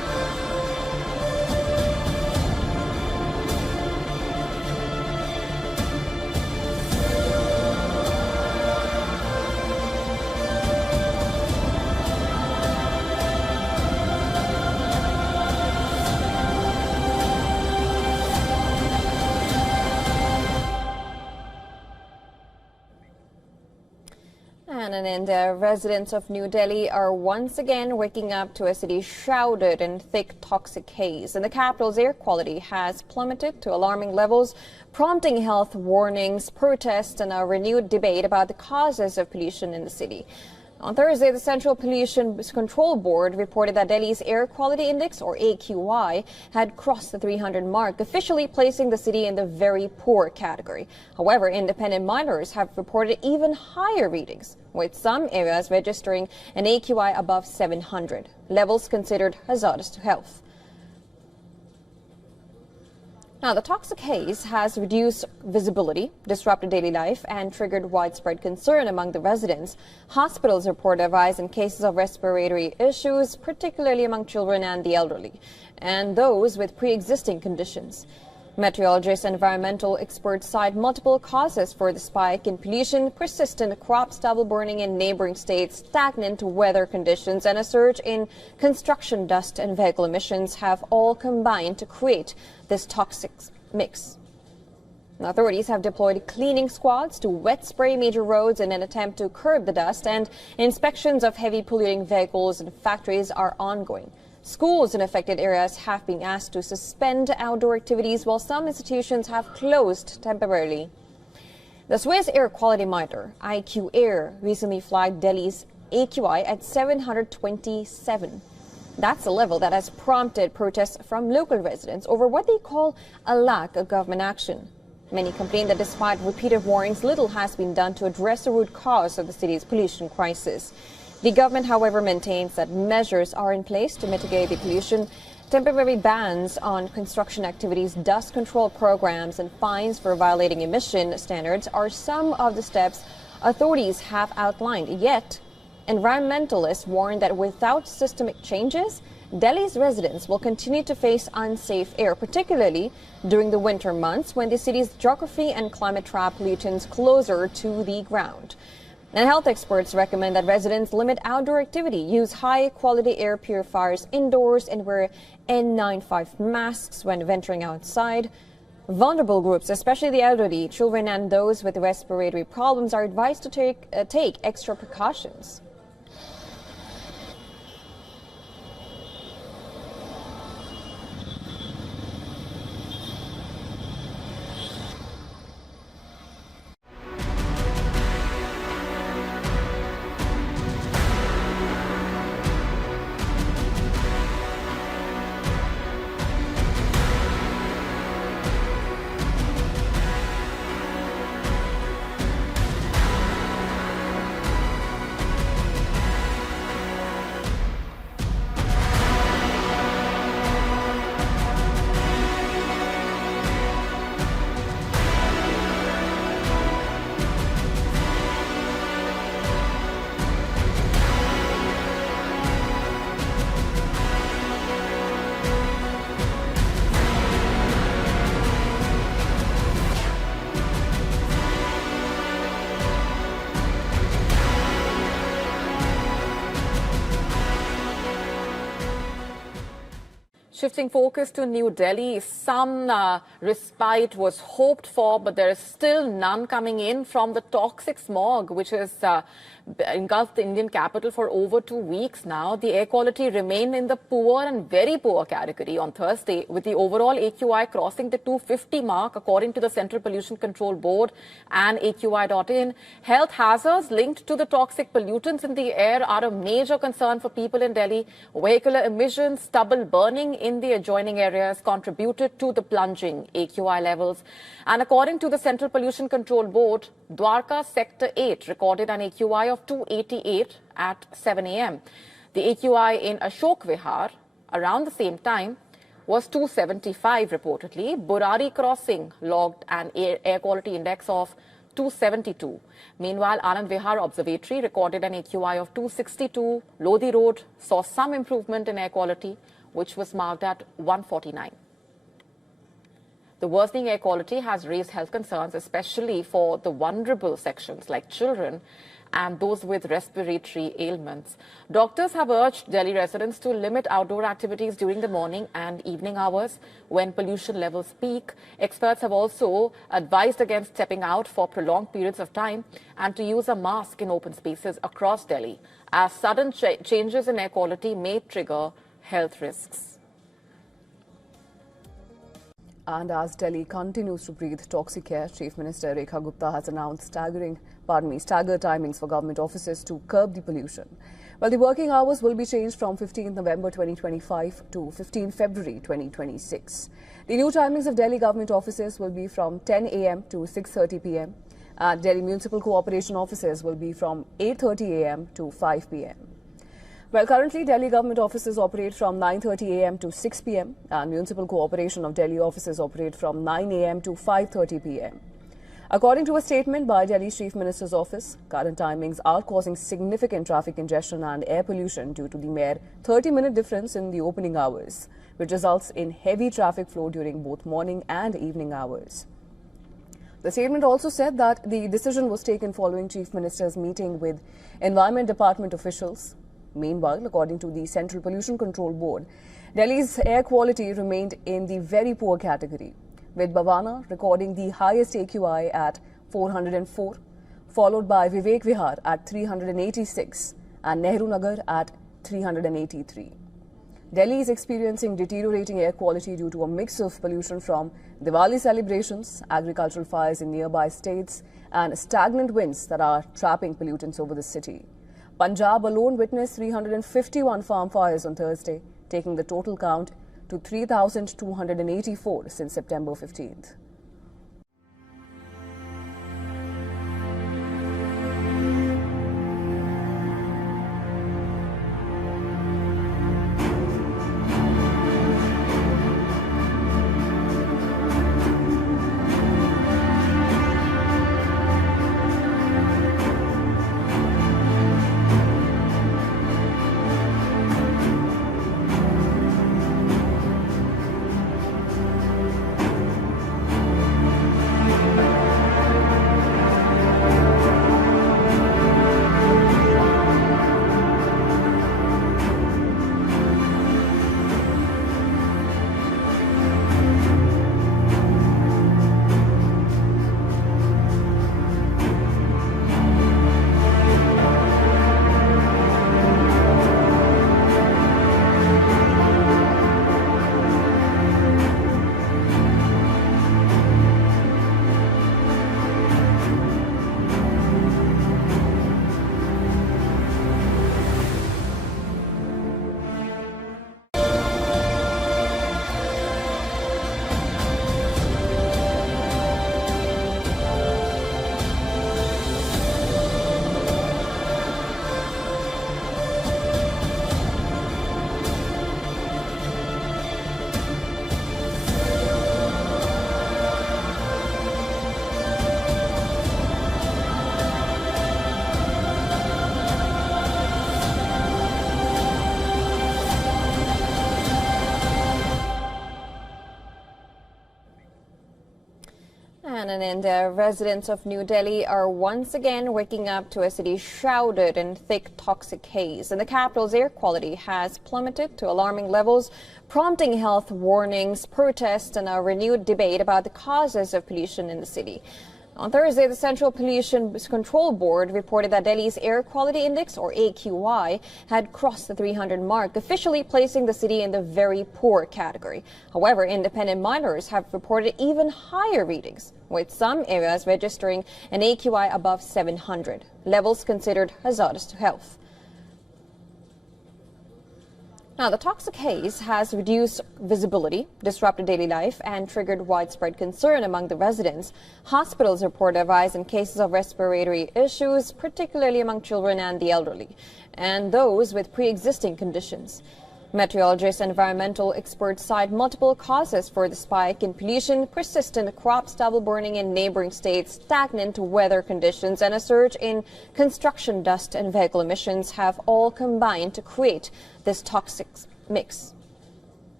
and India, residents of New Delhi are once again waking up to a city shrouded in thick toxic haze. And the capital's air quality has plummeted to alarming levels, prompting health warnings, protests, and a renewed debate about the causes of pollution in the city. On Thursday, the Central Pollution Control Board reported that Delhi's Air Quality Index, or AQI, had crossed the 300 mark, officially placing the city in the very poor category. However, independent monitors have reported even higher readings, with some areas registering an AQI above 700, levels considered hazardous to health. Now, the toxic haze has reduced visibility, disrupted daily life, and triggered widespread concern among the residents. Hospitals report a rise in cases of respiratory issues, particularly among children and the elderly, and those with pre-existing conditions. Meteorologists and environmental experts cite multiple causes for the spike in pollution: persistent crop stubble burning in neighboring states, stagnant weather conditions, and a surge in construction dust and vehicle emissions have all combined to create this toxic mix. Authorities have deployed cleaning squads to wet spray major roads in an attempt to curb the dust, and inspections of heavy polluting vehicles and factories are ongoing. Schools in affected areas have been asked to suspend outdoor activities, while some institutions have closed temporarily. The Swiss Air Quality Monitor, IQ Air, recently flagged Delhi's AQI at 727. That's a level that has prompted protests from local residents over what they call a lack of government action. Many complain that despite repeated warnings, little has been done to address the root cause of the city's pollution crisis. The government, however, maintains that measures are in place to mitigate the pollution. Temporary bans on construction activities, dust control programs, and fines for violating emission standards are some of the steps authorities have outlined. Yet, environmentalists warn that without systemic changes, Delhi's residents will continue to face unsafe air, particularly during the winter months when the city's geography and climate trap pollutants closer to the ground. And health experts recommend that residents limit outdoor activity, use high-quality air purifiers indoors, and wear N95 masks when venturing outside. Vulnerable groups, especially the elderly, children, and those with respiratory problems, are advised to take extra precautions. Shifting focus to New Delhi, some respite was hoped for, but there is still none coming in from the toxic smog, which has engulfed the Indian capital for over 2 weeks now. The air quality remained in the poor and very poor category on Thursday, with the overall AQI crossing the 250 mark, according to the Central Pollution Control Board and AQI.in. Health hazards linked to the toxic pollutants in the air are a major concern for people in Delhi. Vehicular emissions, stubble burning in the adjoining areas contributed to the plunging AQI levels. And according to the Central Pollution Control Board, Dwarka Sector 8 recorded an AQI of 288 at 7 a.m. The AQI in Ashok Vihar around the same time was 275 reportedly. Burari Crossing logged an air quality index of 272. Meanwhile, Anand Vihar Observatory recorded an AQI of 262. Lodi Road saw some improvement in air quality, which was marked at 149. The worsening air quality has raised health concerns, especially for the vulnerable sections like children, and those with respiratory ailments. Doctors have urged Delhi residents to limit outdoor activities during the morning and evening hours when pollution levels peak. Experts have also advised against stepping out for prolonged periods of time and to use a mask in open spaces across Delhi, as sudden changes in air quality may trigger health risks. And as Delhi continues to breathe toxic air, Chief Minister Rekha Gupta has announced staggered timings for government offices to curb the pollution. Well, the working hours will be changed from 15 November 2025 to 15 February 2026. The new timings of Delhi government offices will be from 10 a.m. to 6:30 p.m. and Delhi Municipal Cooperation offices will be from 8:30 a.m. to 5 p.m. Well, currently, Delhi government offices operate from 9:30 a.m. to 6 p.m. and Municipal Cooperation of Delhi offices operate from 9 a.m. to 5:30 p.m. According to a statement by Delhi's Chief Minister's office, current timings are causing significant traffic congestion and air pollution due to the mere 30-minute difference in the opening hours, which results in heavy traffic flow during both morning and evening hours. The statement also said that the decision was taken following Chief Minister's meeting with Environment Department officials. Meanwhile, according to the Central Pollution Control Board, Delhi's air quality remained in the very poor category, with Bhavana recording the highest AQI at 404, followed by Vivek Vihar at 386 and Nehru Nagar at 383. Delhi is experiencing deteriorating air quality due to a mix of pollution from Diwali celebrations, agricultural fires in nearby states, and stagnant winds that are trapping pollutants over the city. Punjab alone witnessed 351 farm fires on Thursday, taking the total count to 3,284 since September 15th. And in India, residents of New Delhi are once again waking up to a city shrouded in thick toxic haze. And the capital's air quality has plummeted to alarming levels, prompting health warnings, protests, and a renewed debate about the causes of pollution in the city. On Thursday, the Central Pollution Control Board reported that Delhi's Air Quality Index, or AQI, had crossed the 300 mark, officially placing the city in the very poor category. However, independent monitors have reported even higher readings, with some areas registering an AQI above 700, levels considered hazardous to health. Now, the toxic haze has reduced visibility, disrupted daily life, and triggered widespread concern among the residents. Hospitals report a rise in cases of respiratory issues, particularly among children and the elderly, and those with pre-existing conditions. Meteorologists and environmental experts cite multiple causes for the spike in pollution: persistent crop stubble burning in neighboring states, stagnant weather conditions, and a surge in construction dust and vehicle emissions have all combined to create this toxic mix.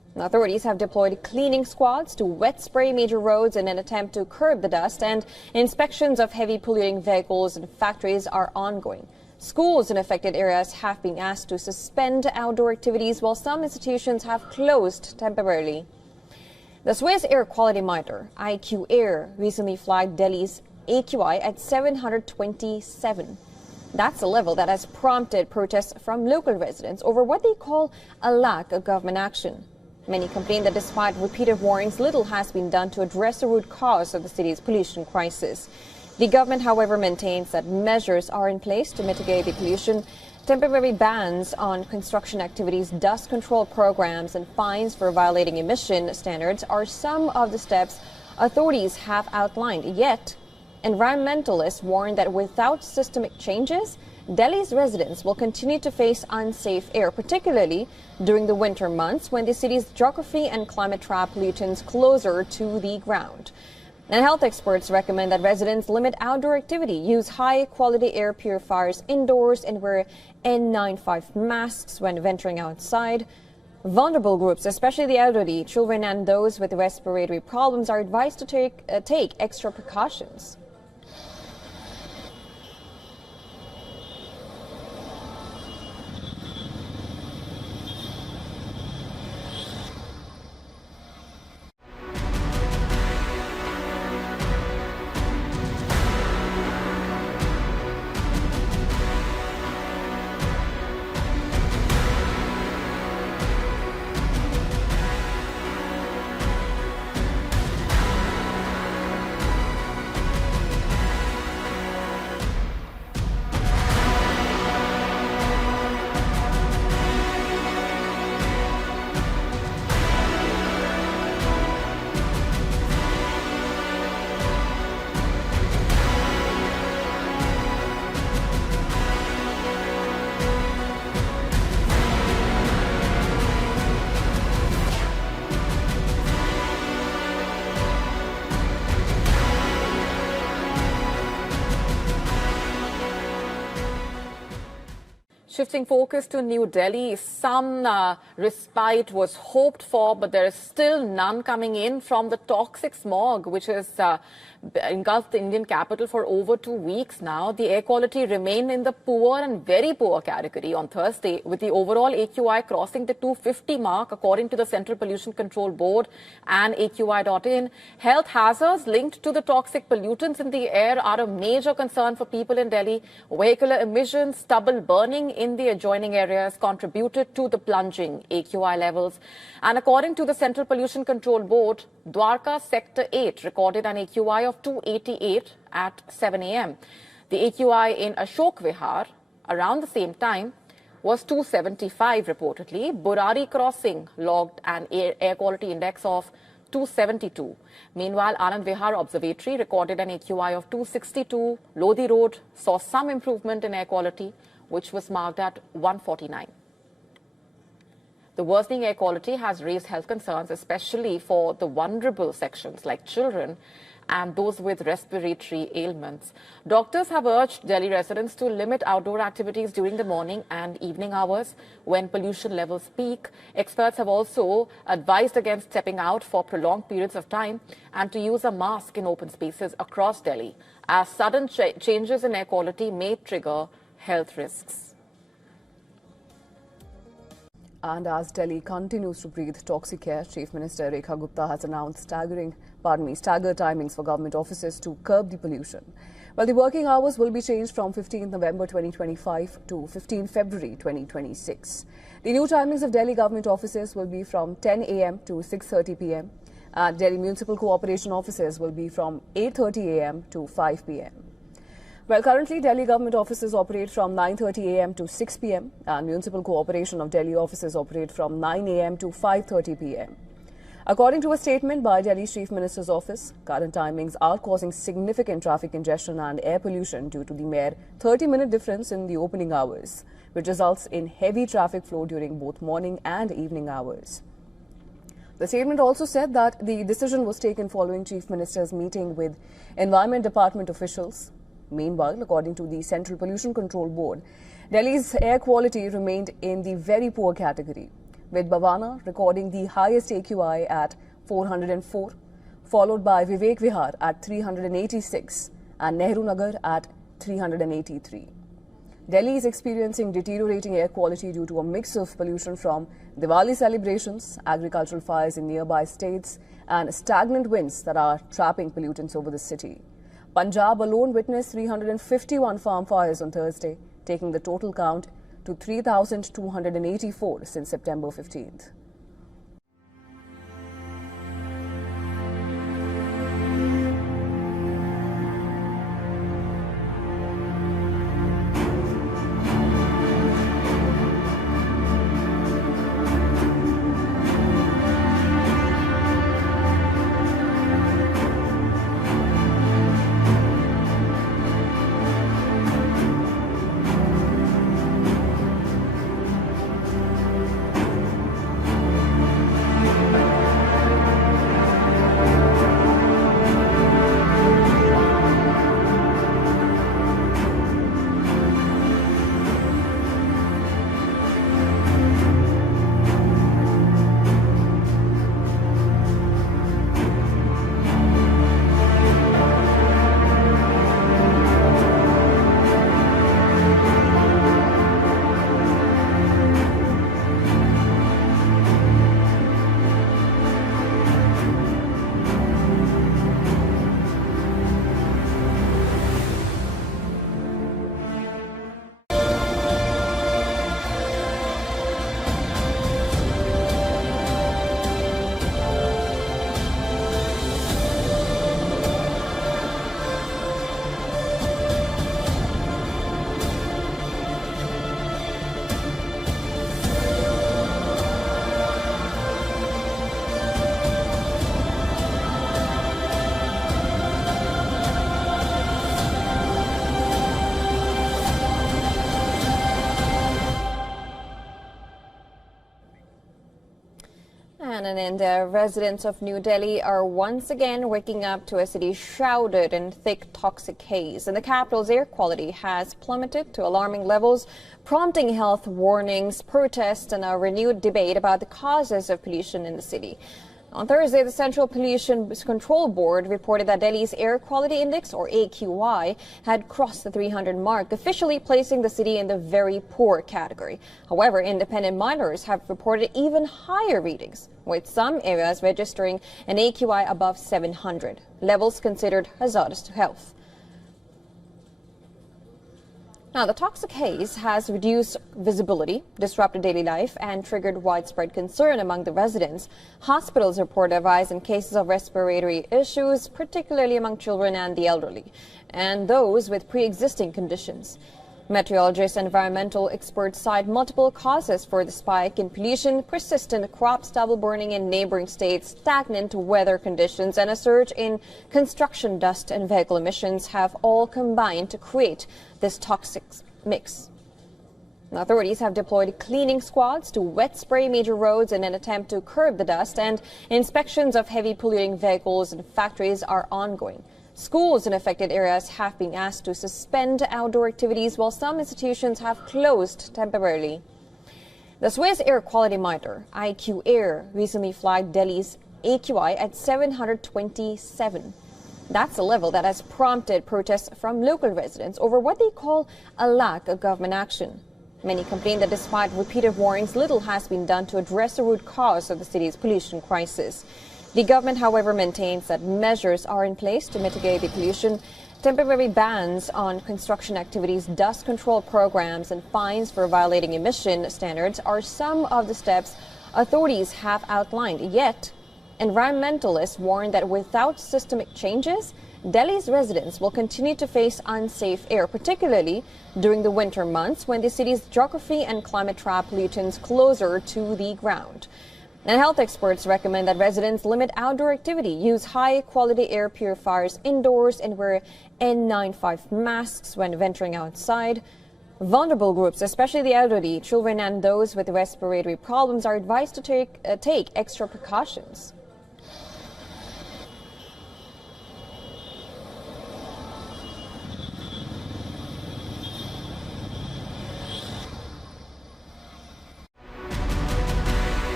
Authorities have deployed cleaning squads to wet spray major roads in an attempt to curb the dust, and inspections of heavy polluting vehicles and factories are ongoing. Schools in affected areas have been asked to suspend outdoor activities, while some institutions have closed temporarily. The Swiss Air Quality Monitor, IQ recently flagged Delhi's AQI at 727. That's a level that has prompted protests from local residents over what they call a lack of government action. Many complain that despite repeated warnings, little has been done to address the root cause of the city's pollution crisis. The government, however, maintains that measures are in place to mitigate the pollution. Temporary bans on construction activities, dust control programs, and fines for violating emission standards are some of the steps authorities have outlined. Yet, environmentalists warn that without systemic changes, Delhi's residents will continue to face unsafe air, particularly during the winter months when the city's geography and climate trap pollutants closer to the ground. And health experts recommend that residents limit outdoor activity, use high-quality air purifiers indoors, and wear N95 masks when venturing outside. Vulnerable groups, especially the elderly, children, and those with respiratory problems, are advised to take extra precautions. Shifting focus to New Delhi, some respite was hoped for, but there is still none coming in from the toxic smog, which has engulfed the Indian capital for over 2 weeks now. The air quality remained in the poor and very poor category on Thursday, with the overall AQI crossing the 250 mark, according to the Central Pollution Control Board and AQI.in. Health hazards linked to the toxic pollutants in the air are a major concern for people in Delhi. Vehicular emissions, stubble burning in the adjoining areas contributed to the plunging AQI levels. And according to the Central Pollution Control Board, Dwarka Sector 8 recorded an AQI of 288 at 7 a.m. The AQI in Ashok Vihar around the same time was 275 reportedly. Burari Crossing logged an air quality index of 272. Meanwhile, Anand Vihar Observatory recorded an AQI of 262. Lodi Road saw some improvement in air quality, which was marked at 149. The worsening air quality has raised health concerns, especially for the vulnerable sections like children and those with respiratory ailments. Doctors have urged Delhi residents to limit outdoor activities during the morning and evening hours when pollution levels peak. Experts have also advised against stepping out for prolonged periods of time and to use a mask in open spaces across Delhi, as sudden changes in air quality may trigger health risks. And as Delhi continues to breathe toxic air, Chief Minister Rekha Gupta has announced staggered timings for government offices to curb the pollution. Well, the working hours will be changed from 15 November 2025 to 15 February 2026. The new timings of Delhi government offices will be from 10 a.m. to 6:30 p.m. and Delhi Municipal Cooperation offices will be from 8:30 a.m. to 5 p.m. Well, currently, Delhi government offices operate from 9:30 a.m. to 6 p.m. and Municipal Cooperation of Delhi offices operate from 9 a.m. to 5:30 p.m. According to a statement by Delhi's Chief Minister's office, current timings are causing significant traffic congestion and air pollution due to the mere 30-minute difference in the opening hours, which results in heavy traffic flow during both morning and evening hours. The statement also said that the decision was taken following Chief Minister's meeting with Environment Department officials. Meanwhile, according to the Central Pollution Control Board, Delhi's air quality remained in the very poor category, with Bhavana recording the highest AQI at 404, followed by Vivek Vihar at 386 and Nehru Nagar at 383. Delhi is experiencing deteriorating air quality due to a mix of pollution from Diwali celebrations, agricultural fires in nearby states, and stagnant winds that are trapping pollutants over the city. Punjab alone witnessed 351 farm fires on Thursday, taking the total count to 3,284 since September 15th. And in India, residents of New Delhi are once again waking up to a city shrouded in thick toxic haze. And the capital's air quality has plummeted to alarming levels, prompting health warnings, protests, and a renewed debate about the causes of pollution in the city. On Thursday, the Central Pollution Control Board reported that Delhi's Air Quality Index, or AQI, had crossed the 300 mark, officially placing the city in the very poor category. However, independent monitors have reported even higher readings, with some areas registering an AQI above 700, levels considered hazardous to health. Now, the toxic haze has reduced visibility, disrupted daily life, and triggered widespread concern among the residents. Hospitals report a rise in cases of respiratory issues, particularly among children and the elderly, and those with pre-existing conditions. Meteorologists and environmental experts cite multiple causes for the spike in pollution: persistent crop stubble burning in neighboring states, stagnant weather conditions, and a surge in construction dust and vehicle emissions have all combined to create this toxic mix. Authorities have deployed cleaning squads to wet spray major roads in an attempt to curb the dust, and inspections of heavy polluting vehicles and factories are ongoing. Schools in affected areas have been asked to suspend outdoor activities, while some institutions have closed temporarily. The Swiss Air Quality Monitor, IQ Air, recently flagged Delhi's AQI at 727. That's a level that has prompted protests from local residents over what they call a lack of government action. Many complain that despite repeated warnings, little has been done to address the root cause of the city's pollution crisis. The government, however, maintains that measures are in place to mitigate the pollution. Temporary bans on construction activities, dust control programs, and fines for violating emission standards are some of the steps authorities have outlined. Yet, environmentalists warn that without systemic changes, Delhi's residents will continue to face unsafe air, particularly during the winter months when the city's geography and climate trap pollutants closer to the ground. And health experts recommend that residents limit outdoor activity, use high-quality air purifiers indoors, and wear N95 masks when venturing outside. Vulnerable groups, especially the elderly, children, and those with respiratory problems, are advised to take extra precautions.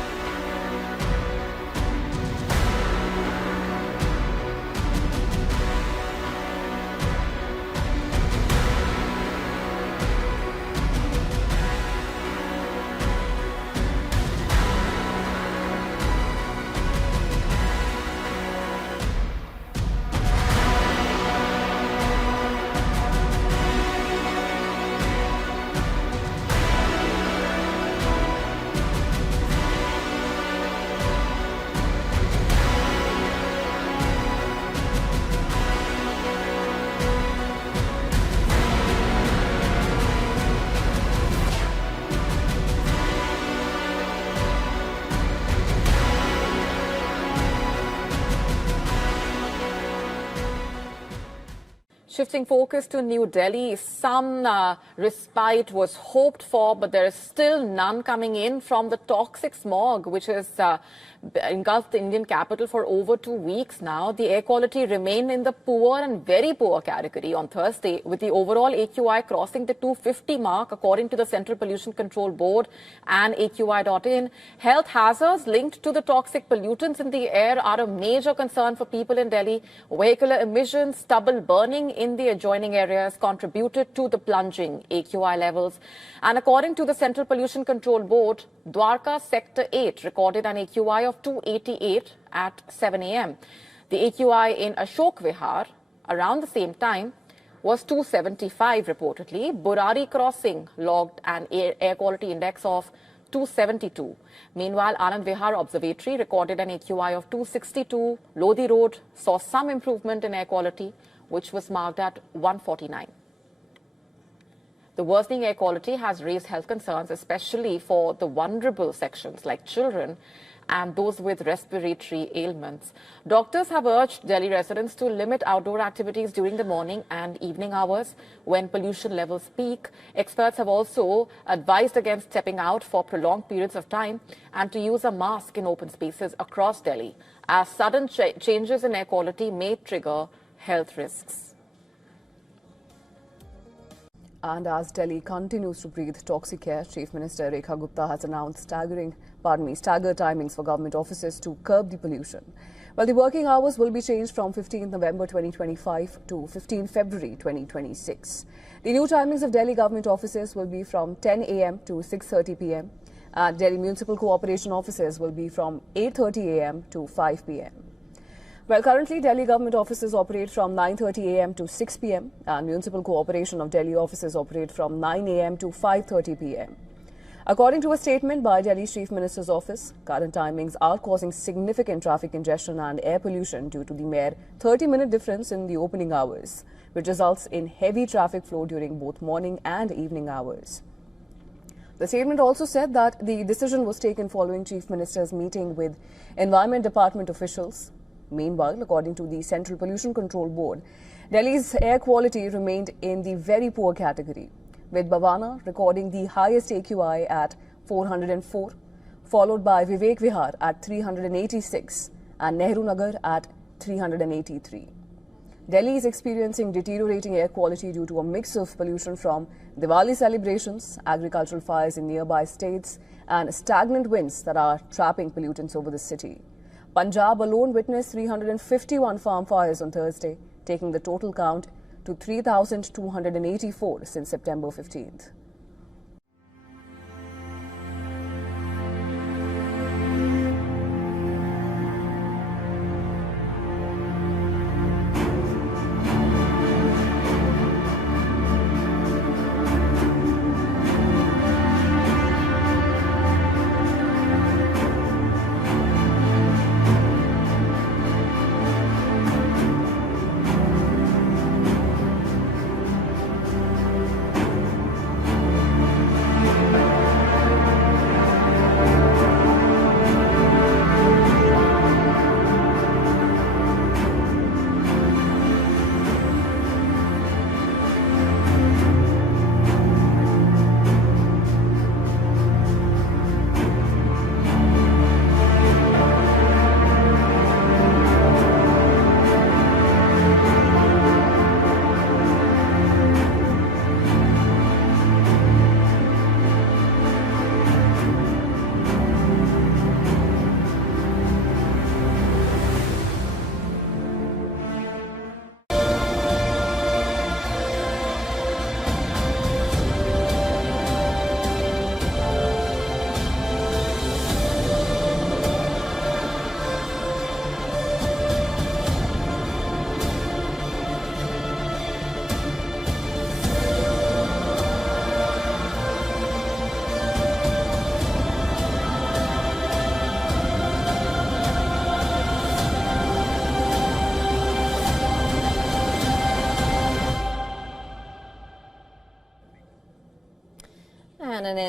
Shifting focus to New Delhi, some respite was hoped for, but there is still none coming in from the toxic smog, which has engulfed the Indian capital for over 2 weeks now. The air quality remained in the poor and very poor category on Thursday, with the overall AQI crossing the 250 mark, according to the Central Pollution Control Board and AQI.in. Health hazards linked to the toxic pollutants in the air are a major concern for people in Delhi. Vehicular emissions, stubble burning in the adjoining areas contributed to the plunging AQI levels. And according to the Central Pollution Control Board, Dwarka Sector 8 recorded an AQI of 288 at 7 a.m. The AQI in Ashok Vihar around the same time was 275 reportedly. Burari Crossing logged an air quality index of 272. Meanwhile, Anand Vihar Observatory recorded an AQI of 262. Lodi Road saw some improvement in air quality, which was marked at 149. The worsening air quality has raised health concerns, especially for the vulnerable sections like children and those with respiratory ailments. Doctors have urged Delhi residents to limit outdoor activities during the morning and evening hours when pollution levels peak. Experts have also advised against stepping out for prolonged periods of time and to use a mask in open spaces across Delhi, as sudden changes in air quality may trigger health risks. And as Delhi continues to breathe toxic air, Chief Minister Rekha Gupta has announced staggered timings for government offices to curb the pollution. Well, the working hours will be changed from 15 November 2025 to 15 February 2026. The new timings of Delhi government offices will be from 10 a.m. to 6:30 p.m. and Delhi Municipal Cooperation offices will be from 8:30 a.m. to 5 p.m. Well, currently, Delhi government offices operate from 9:30 a.m. to 6 p.m. and Municipal Cooperation of Delhi offices operate from 9 a.m. to 5:30 p.m. According to a statement by Delhi's Chief Minister's office, current timings are causing significant traffic congestion and air pollution due to the mere 30-minute difference in the opening hours, which results in heavy traffic flow during both morning and evening hours. The statement also said that the decision was taken following Chief Minister's meeting with Environment Department officials. Meanwhile, according to the Central Pollution Control Board, Delhi's air quality remained in the very poor category, with Bhavana recording the highest AQI at 404, followed by Vivek Vihar at 386 and Nehru Nagar at 383. Delhi is experiencing deteriorating air quality due to a mix of pollution from Diwali celebrations, agricultural fires in nearby states, and stagnant winds that are trapping pollutants over the city. Punjab alone witnessed 351 farm fires on Thursday, taking the total count to 3,284 since September 15th.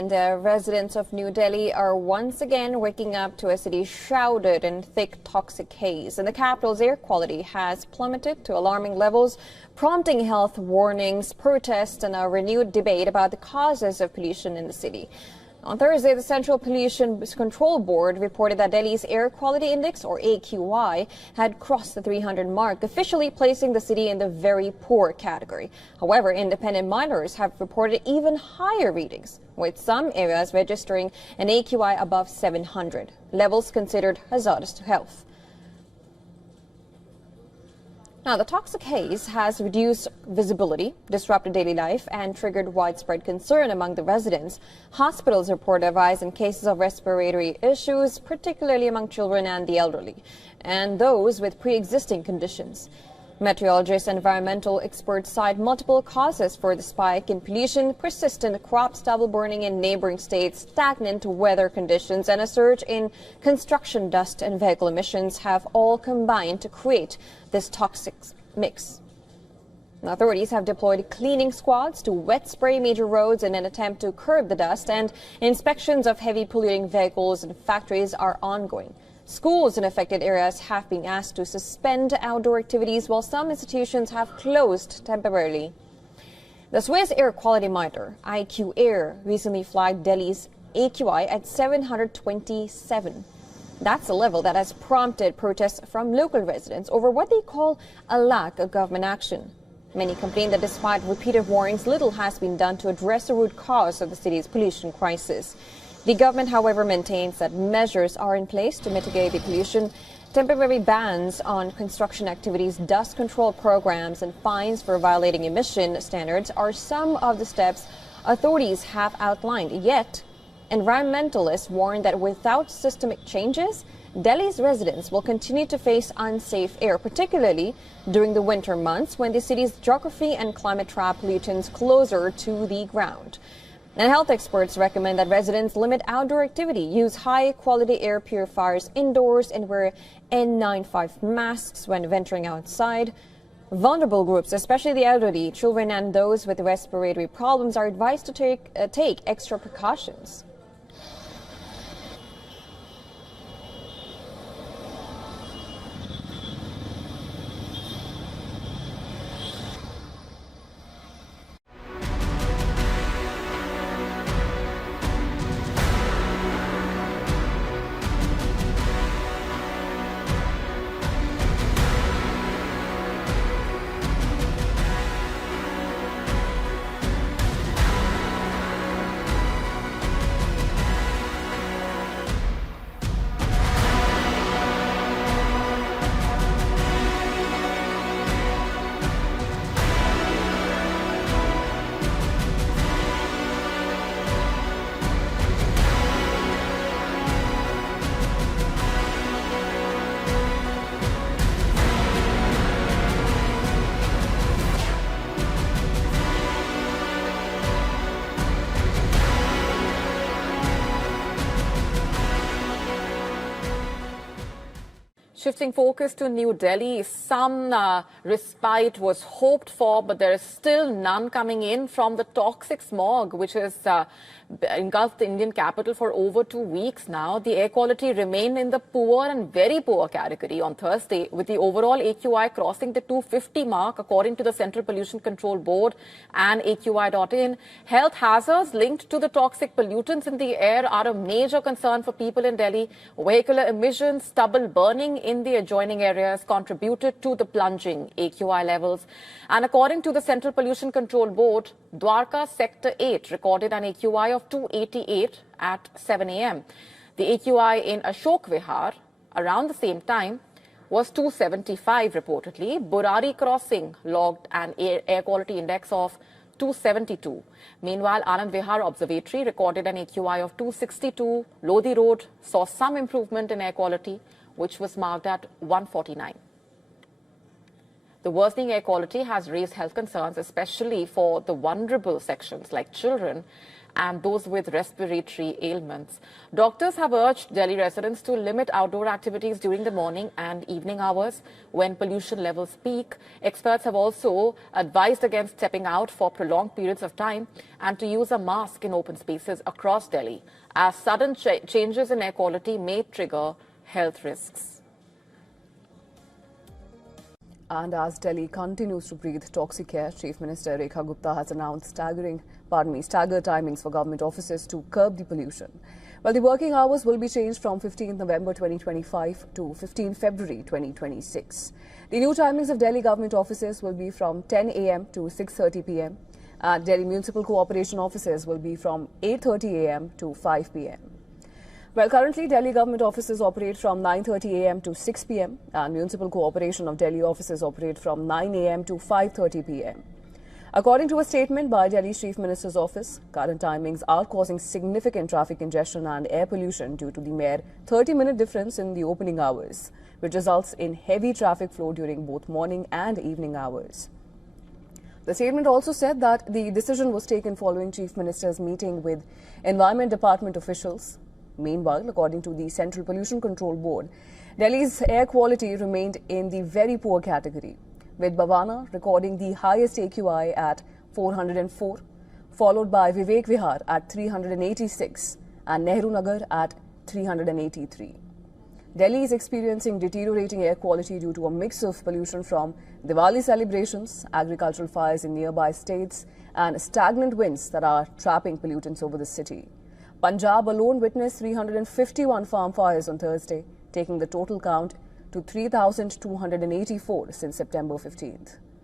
and residents of New Delhi are once again waking up to a city shrouded in thick toxic haze. And the capital's air quality has plummeted to alarming levels, prompting health warnings, protests, and a renewed debate about the causes of pollution in the city. On Thursday, the Central Pollution Control Board reported that Delhi's Air Quality Index, or AQI, had crossed the 300 mark, officially placing the city in the very poor category. However, independent monitors have reported even higher readings, with some areas registering an AQI above 700, levels considered hazardous to health. Now, the toxic haze has reduced visibility, disrupted daily life, and triggered widespread concern among the residents. Hospitals report a rise in cases of respiratory issues, particularly among children and the elderly, and those with pre-existing conditions. Meteorologists and environmental experts cite multiple causes for the spike in pollution: persistent crop stubble burning in neighboring states, stagnant weather conditions, and a surge in construction dust and vehicle emissions have all combined to create this toxic mix. Authorities have deployed cleaning squads to wet spray major roads in an attempt to curb the dust, and inspections of heavy polluting vehicles and factories are ongoing. Schools in affected areas have been asked to suspend outdoor activities, while some institutions have closed temporarily. The Swiss Air Quality Monitor, IQ recently flagged Delhi's AQI at 727. That's a level that has prompted protests from local residents over what they call a lack of government action. Many complain that despite repeated warnings, little has been done to address the root cause of the city's pollution crisis. The government, however, maintains that measures are in place to mitigate the pollution. Temporary bans on construction activities, dust control programs, and fines for violating emission standards are some of the steps authorities have outlined. Yet, environmentalists warn that without systemic changes, Delhi's residents will continue to face unsafe air, particularly during the winter months when the city's geography and climate trap pollutants closer to the ground. And health experts recommend that residents limit outdoor activity, use high-quality air purifiers indoors, and wear N95 masks when venturing outside. Vulnerable groups, especially the elderly, children, and those with respiratory problems, are advised to take extra precautions. Shifting focus to New Delhi, some respite was hoped for, but there is still none coming in from the toxic smog, which has engulfed the Indian capital for over 2 weeks now. The air quality remained in the poor and very poor category on Thursday, with the overall AQI crossing the 250 mark, according to the Central Pollution Control Board and AQI.in. Health hazards linked to the toxic pollutants in the air are a major concern for people in Delhi. Vehicular emissions, stubble burning in the adjoining areas contributed to the plunging AQI levels. And according to the Central Pollution Control Board, Dwarka Sector 8 recorded an AQI of 288 at 7 a.m. The AQI in Ashok Vihar around the same time was 275 reportedly. Burari Crossing logged an air quality index of 272. Meanwhile, Anand Vihar Observatory recorded an AQI of 262. Lodi Road saw some improvement in air quality, which was marked at 149. The worsening air quality has raised health concerns, especially for the vulnerable sections like children and those with respiratory ailments. Doctors have urged Delhi residents to limit outdoor activities during the morning and evening hours when pollution levels peak. Experts have also advised against stepping out for prolonged periods of time and to use a mask in open spaces across Delhi, as sudden changes in air quality may trigger health risks. And as Delhi continues to breathe toxic air, Chief Minister Rekha Gupta has announced staggered timings for government offices to curb the pollution. Well, the working hours will be changed from 15 November 2025 to 15 February 2026. The new timings of Delhi government offices will be from 10 a.m. to 6:30 p.m. and Delhi Municipal Cooperation offices will be from 8:30 a.m. to 5 p.m. Well, currently, Delhi government offices operate from 9:30 a.m. to 6 p.m. and Municipal Cooperation of Delhi offices operate from 9 a.m. to 5:30 p.m. According to a statement by Delhi's Chief Minister's office, current timings are causing significant traffic congestion and air pollution due to the mere 30-minute difference in the opening hours, which results in heavy traffic flow during both morning and evening hours. The statement also said that the decision was taken following Chief Minister's meeting with Environment Department officials. Meanwhile, according to the Central Pollution Control Board, Delhi's air quality remained in the very poor category, with Bhavana recording the highest AQI at 404, followed by Vivek Vihar at 386 and Nehru Nagar at 383. Delhi is experiencing deteriorating air quality due to a mix of pollution from Diwali celebrations, agricultural fires in nearby states, and stagnant winds that are trapping pollutants over the city. Punjab alone witnessed 351 farm fires on Thursday, taking the total count to 3,284 since September 15th.